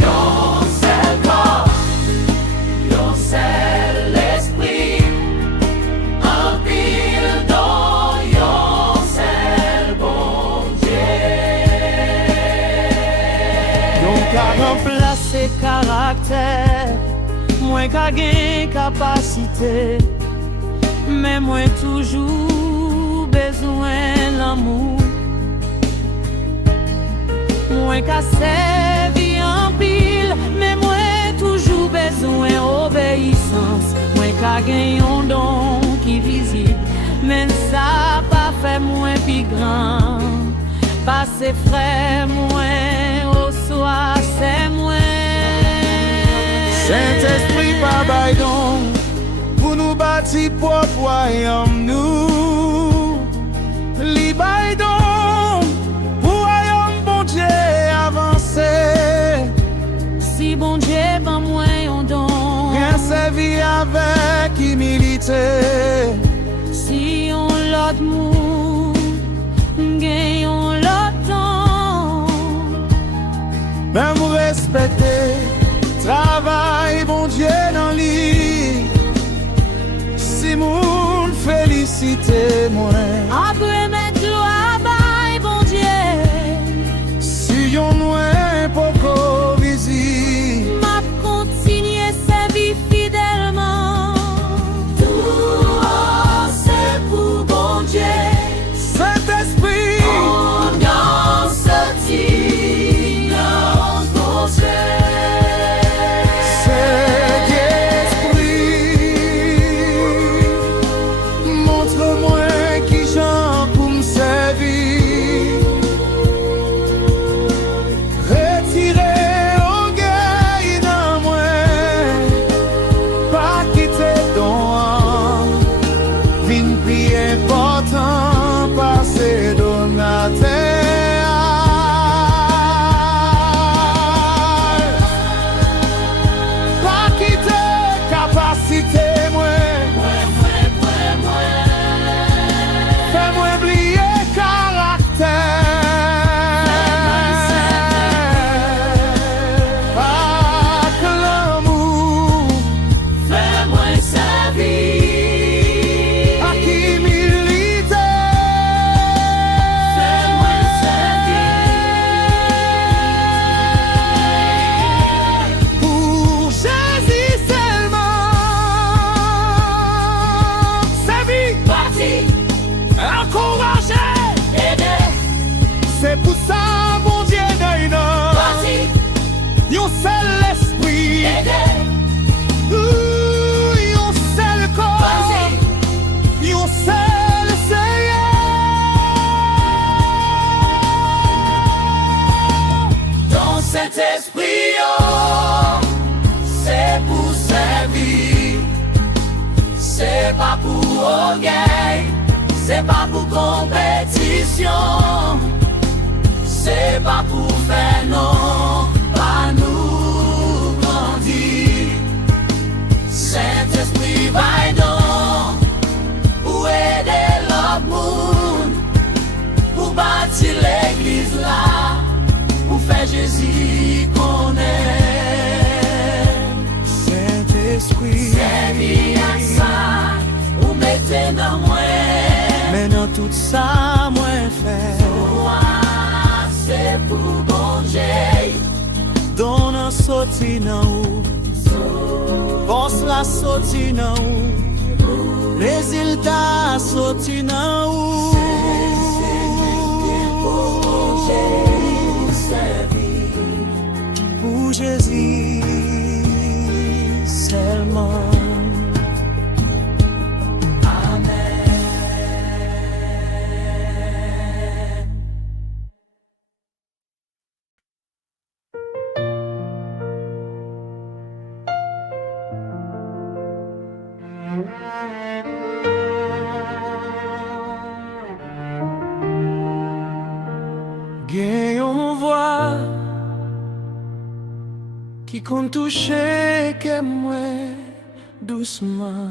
Yon seul corps, yon seul esprit, un pile dans yon seul bon Dieu. Donc à remplacer caractère, moins qu'à gain capacité. Mais moi toujours besoin l'amour. Moi qu'à servir en pile, mais moi toujours besoin obéissance. Moi qu'à gagner un don qui visible, mais ça pas fait moins plus grand. Passer frère moins au soir c'est moins. Saint-Esprit pas bail donc. Pour nous bâtir propre royaume nous, libay donc pour royaume bon Dieu avancer. Si bon Dieu ban moi un don, Bien servi avec humilité. si on l'autre mou, gagne on l'autre don. Même vous respecter, travail bon Dieu dans l'île. Si moun félicité moi, Après mettre gloire by bon Dieu, si yon moins poco visible. m'a continué servir fidèlement. Tout c'est pour bon Dieu. Saint-Esprit, Ambiance silence bon Dieu. Saint-Esprit, montre-moi qui j'en pour servir. C'est pas pour orgueil, c'est pas pour compétition, c'est pas pour faire non, pas nous grandir. Saint-Esprit va donc pour aider l'autre monde, pour bâtir l'église là, pour faire Jésus connaître. Saint-Esprit, servir à ça, ou mettez dans moi. mais dans tout ça, moi fait. C'est pour bon Dieu. Donne un sauti dans où, pense la sauti dans où, résultat sauti dans où. Pour Jésus seulement. Gagnons mon voix qui compte toucher que moi doucement.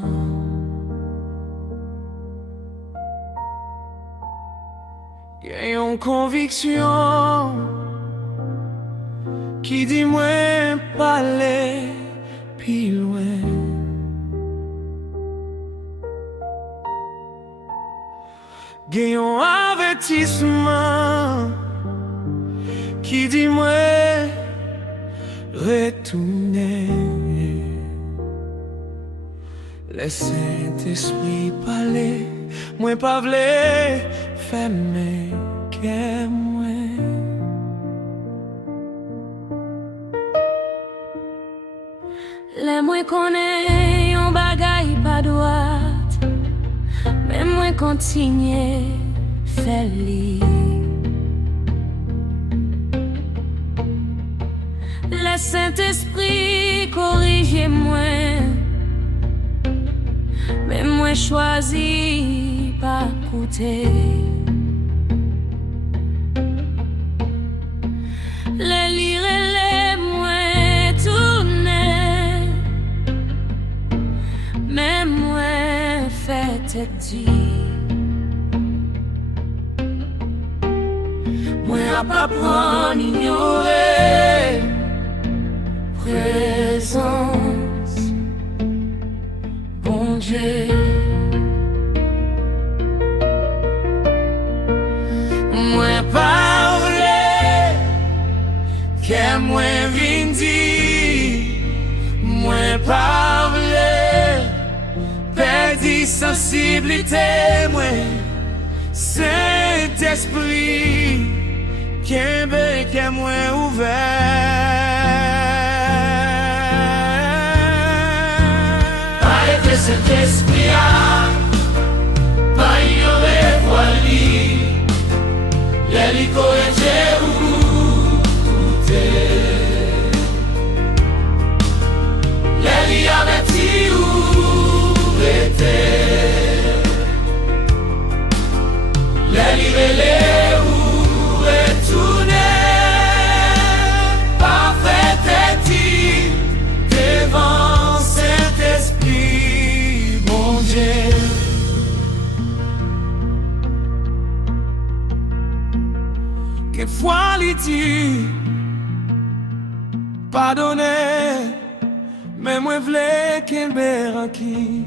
Gagnons conviction qui dit moi pas aller plus loin. Gagnons avertissement qui dit moi retourner. Le Saint-Esprit parler, moi pas vle fermer que moi. Les moi connais un bagay pas droite, mais moi continue faire li. Le Saint-Esprit corrige-moi, mais moi choisis pas écouter. Les lire et les moi tourner, mais moi fait tête dit. Moi à pas prendre ignorer présence, bon Dieu. Moi parler, que moi vin dire. Moi parler, perdu sensibilité. Moi Saint-Esprit, que moi ouvert. Saint-Esprit pas ignorer voili, les corriger ou les avertir ou rester, les révéler ou retourner, parfait est-il devant Saint-Esprit. Quelquefois il dit pardonner, mais moi v'lais qu'elle béranki.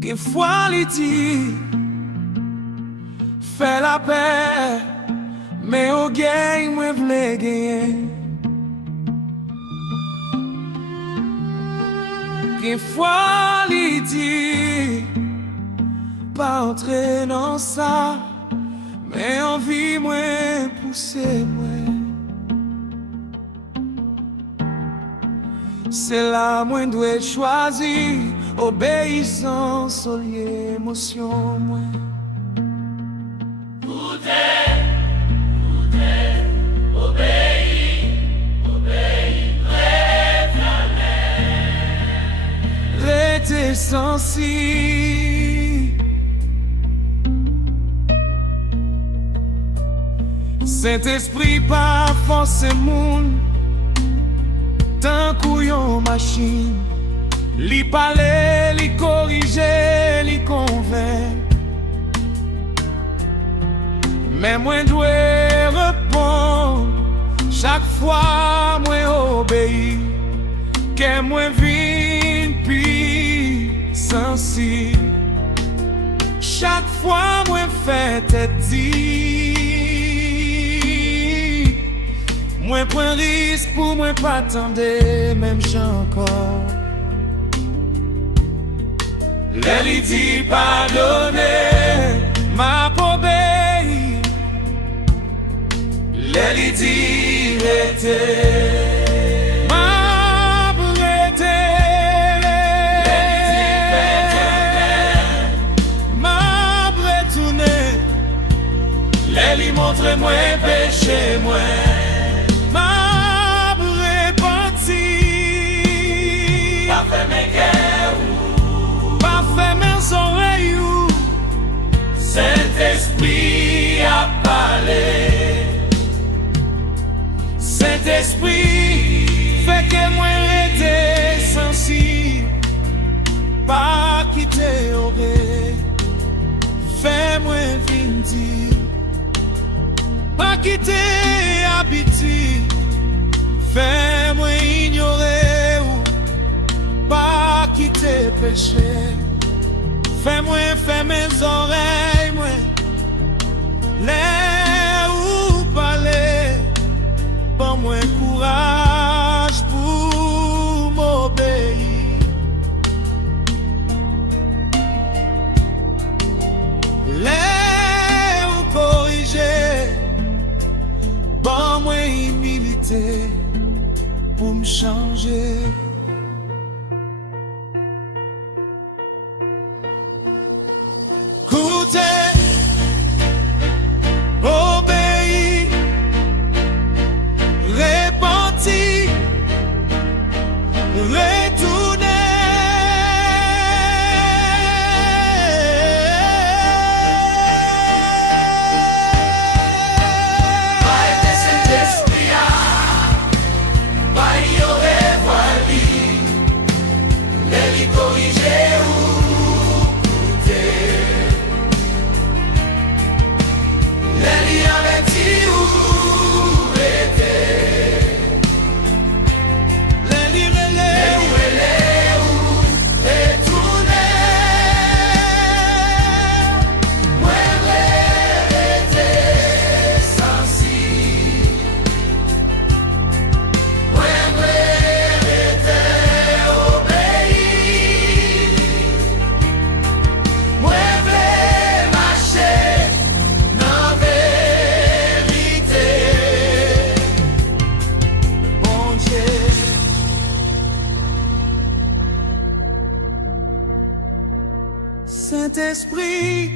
Quelquefois il dit fais la paix, mais au gain moi v'lais gagner. Quelquefois il dit pas entrer dans ça, mais envie moi pousser moi. C'est là moi dois choisir, obéissance aux émotions moi. Tout est obéissance. sans si. Saint-Esprit pas force moun, tant couillon machine. Li parle, li corrige, li convainc. Mais moi dois répondre chaque fois moi obéis. Que moi vin pi sensible. Chaque fois moi fait tête dit. Moi prends risque pour moi pas attendre même j'en encore. L'elle dit pardonner, m'a obéi. L'elle dit rester, m'a rester. M'a retourner. L'elle montre moi péché moi. M'a repenti. Pas fait mes guerres. Oreilles, Saint-Esprit a parlé. Saint-Esprit fait que moi rete sensible, pas quitter oreille. Fais-moi vindir, pas quitter habitude. Fais-moi ignorer ou pas quitter péché. Fais-moi, fais mes oreilles, moi. Les ou parler. Pas moi courage pour m'obéir. Les ou corriger. Pas moi humilité pour me changer. Écoutez, obéis, repentis, retournez. Vai de Saint-Esprit, vai y aurait voili, les corriger ou Saint-Esprit,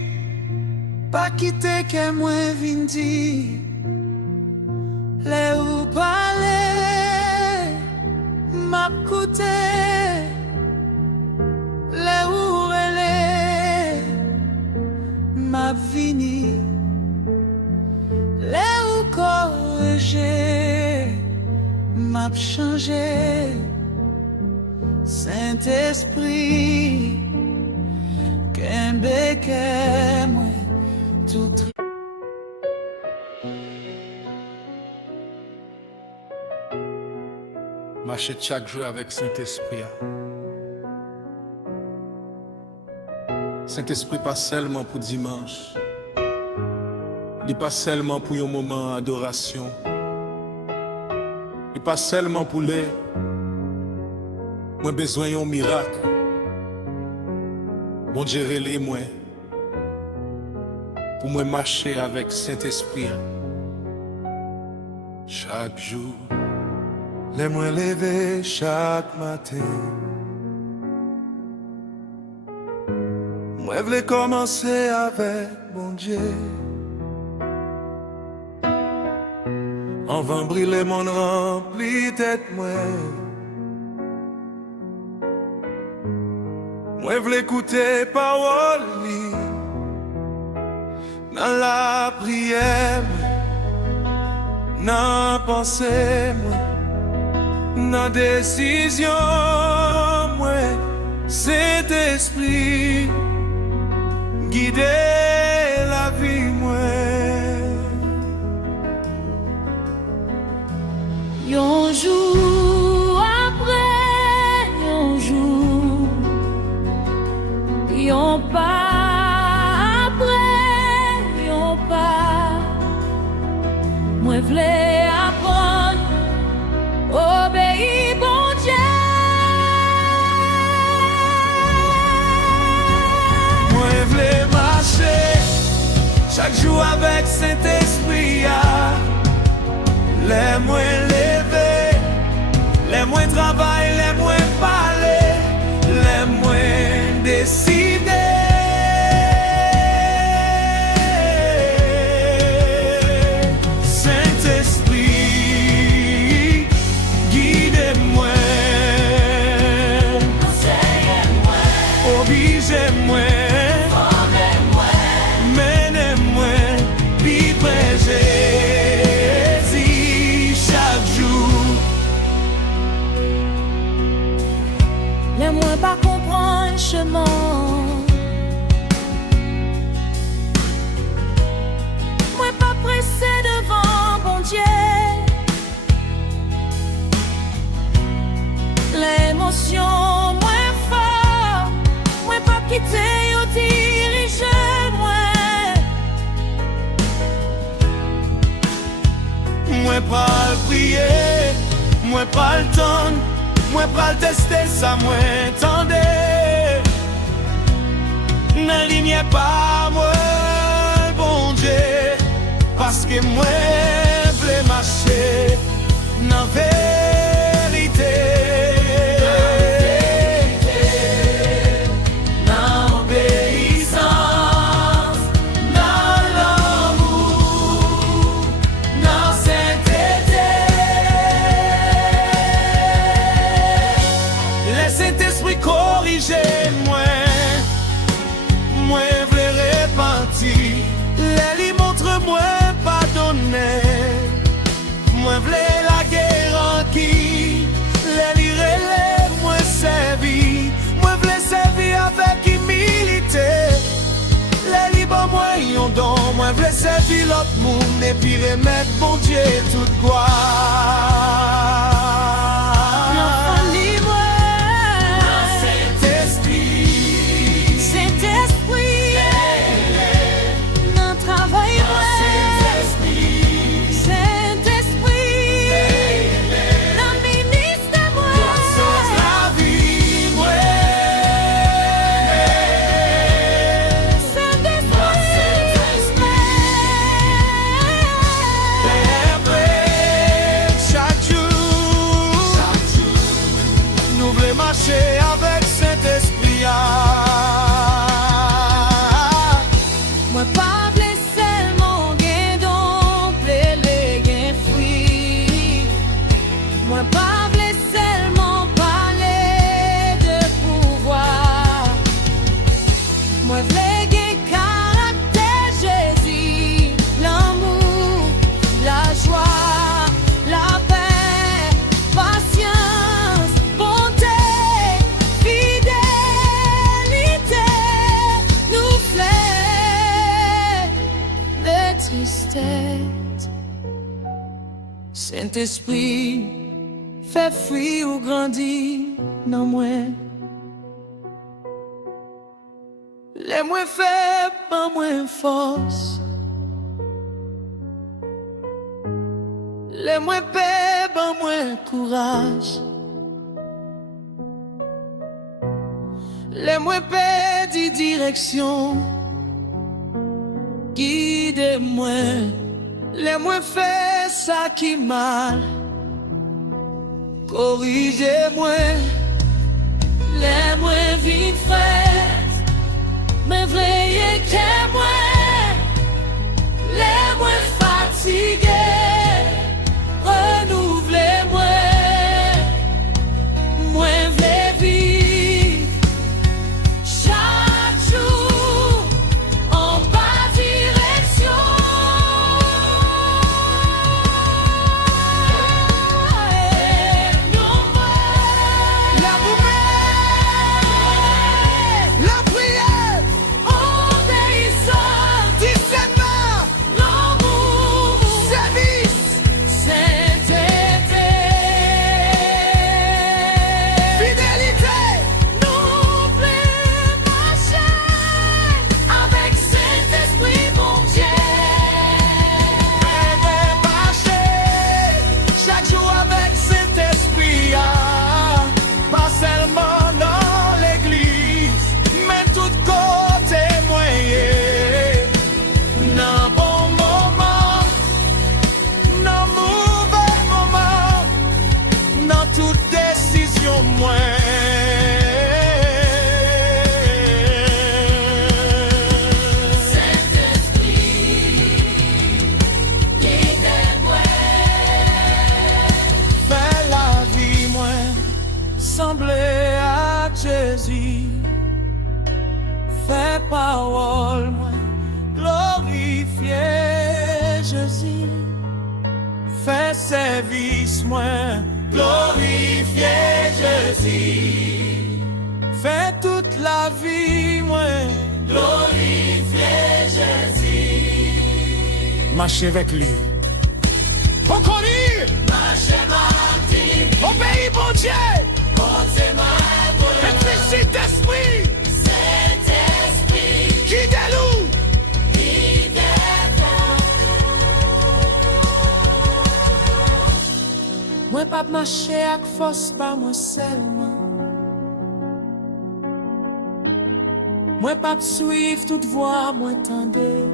pas quitter que moi vindi. Les ou parler, m'a coûté. Les ou relais, m'a vini. Les ou corriger, m'a changé. Saint-Esprit, Kembe ke mwen tout. Marcher chaque jour avec Saint-Esprit. Saint-Esprit pas seulement pour dimanche. Il pas seulement pour un moment d'adoration. Il pas seulement pour les. Moi besoin d'un miracle. Bon Dieu relève moi pour moi marcher avec Saint-Esprit chaque jour. Les moi lever chaque matin. Moi voulais commencer avec bon Dieu. En vent briller mon rempli tête moi. Moi v'lais écouter parole li dans la prière, dans pensée, dans décision, moi cet esprit guider la vie moi. Un jour après un jour, un pas après un pas, moi v'lais apprendre, obéir bon Dieu. Moi v'lais marcher chaque jour avec cet esprit. Les moins lever, les moins travail, les moins parler, les moins décider. Saint-Esprit, guidez-moi, enseignez-moi, obligez-moi. Moi pas comprendre le chemin, moi pas pressé devant bon Dieu. L'émotion moins fort, moi pas quitter ou diriger moi. Moi pas le prier, moi pas le temps. Moi pral tester ça, moi tendez. N'alignez pas moi, bon Dieu, parce que moi v'lais marcher dans vérité, dans obéissance, dans l'amour, dans sainteté. Saint-Esprit corrigez-moi, moi v'lais repentir, les montre-moi pardonner, moi v'lais la guerre en qui, les relève moi servir, moi v'lais servir avec humilité, les libres moi yon don, moi v'lais servir l'autre monde et puis remettre bon Dieu toute gloire. Avec Saint-Esprit, moi pas blessé mon gain donc les gain fruit, moi pas blessé mon parler de pouvoir, moi v'lais gain caractère Jésus, l'amour, la joie, la paix, patience, bonté. Saint-Esprit, fais fruit ou grandit dans moi. Les moins faibles, pas moins force. Les moins paix, pas moins courage. Les moins paix, dit direction. Guidez-moi. Les moins fait ça qui mal, corrigez-moi. Les moins vite frère, mais veuillez que moi. Les moins fatigués, renouvelez-moi. Moi v'lais vivre seulement dans l'église, mais tout côté moyen. Dans bon moment, dans mauvais moment, dans toute décision moins. Sembler à Jésus, fais parole moi, glorifier Jésus, fais service moi, glorifier Jésus, fais toute la vie moi, glorifier Jésus. Marchez avec lui. On connaît, marchez Martin, au pays bon Dieu. Saint-Esprit, guide-nous. Moi pas marcher avec force pas moi seulement. Moi pas suivre toute voix moi tendez.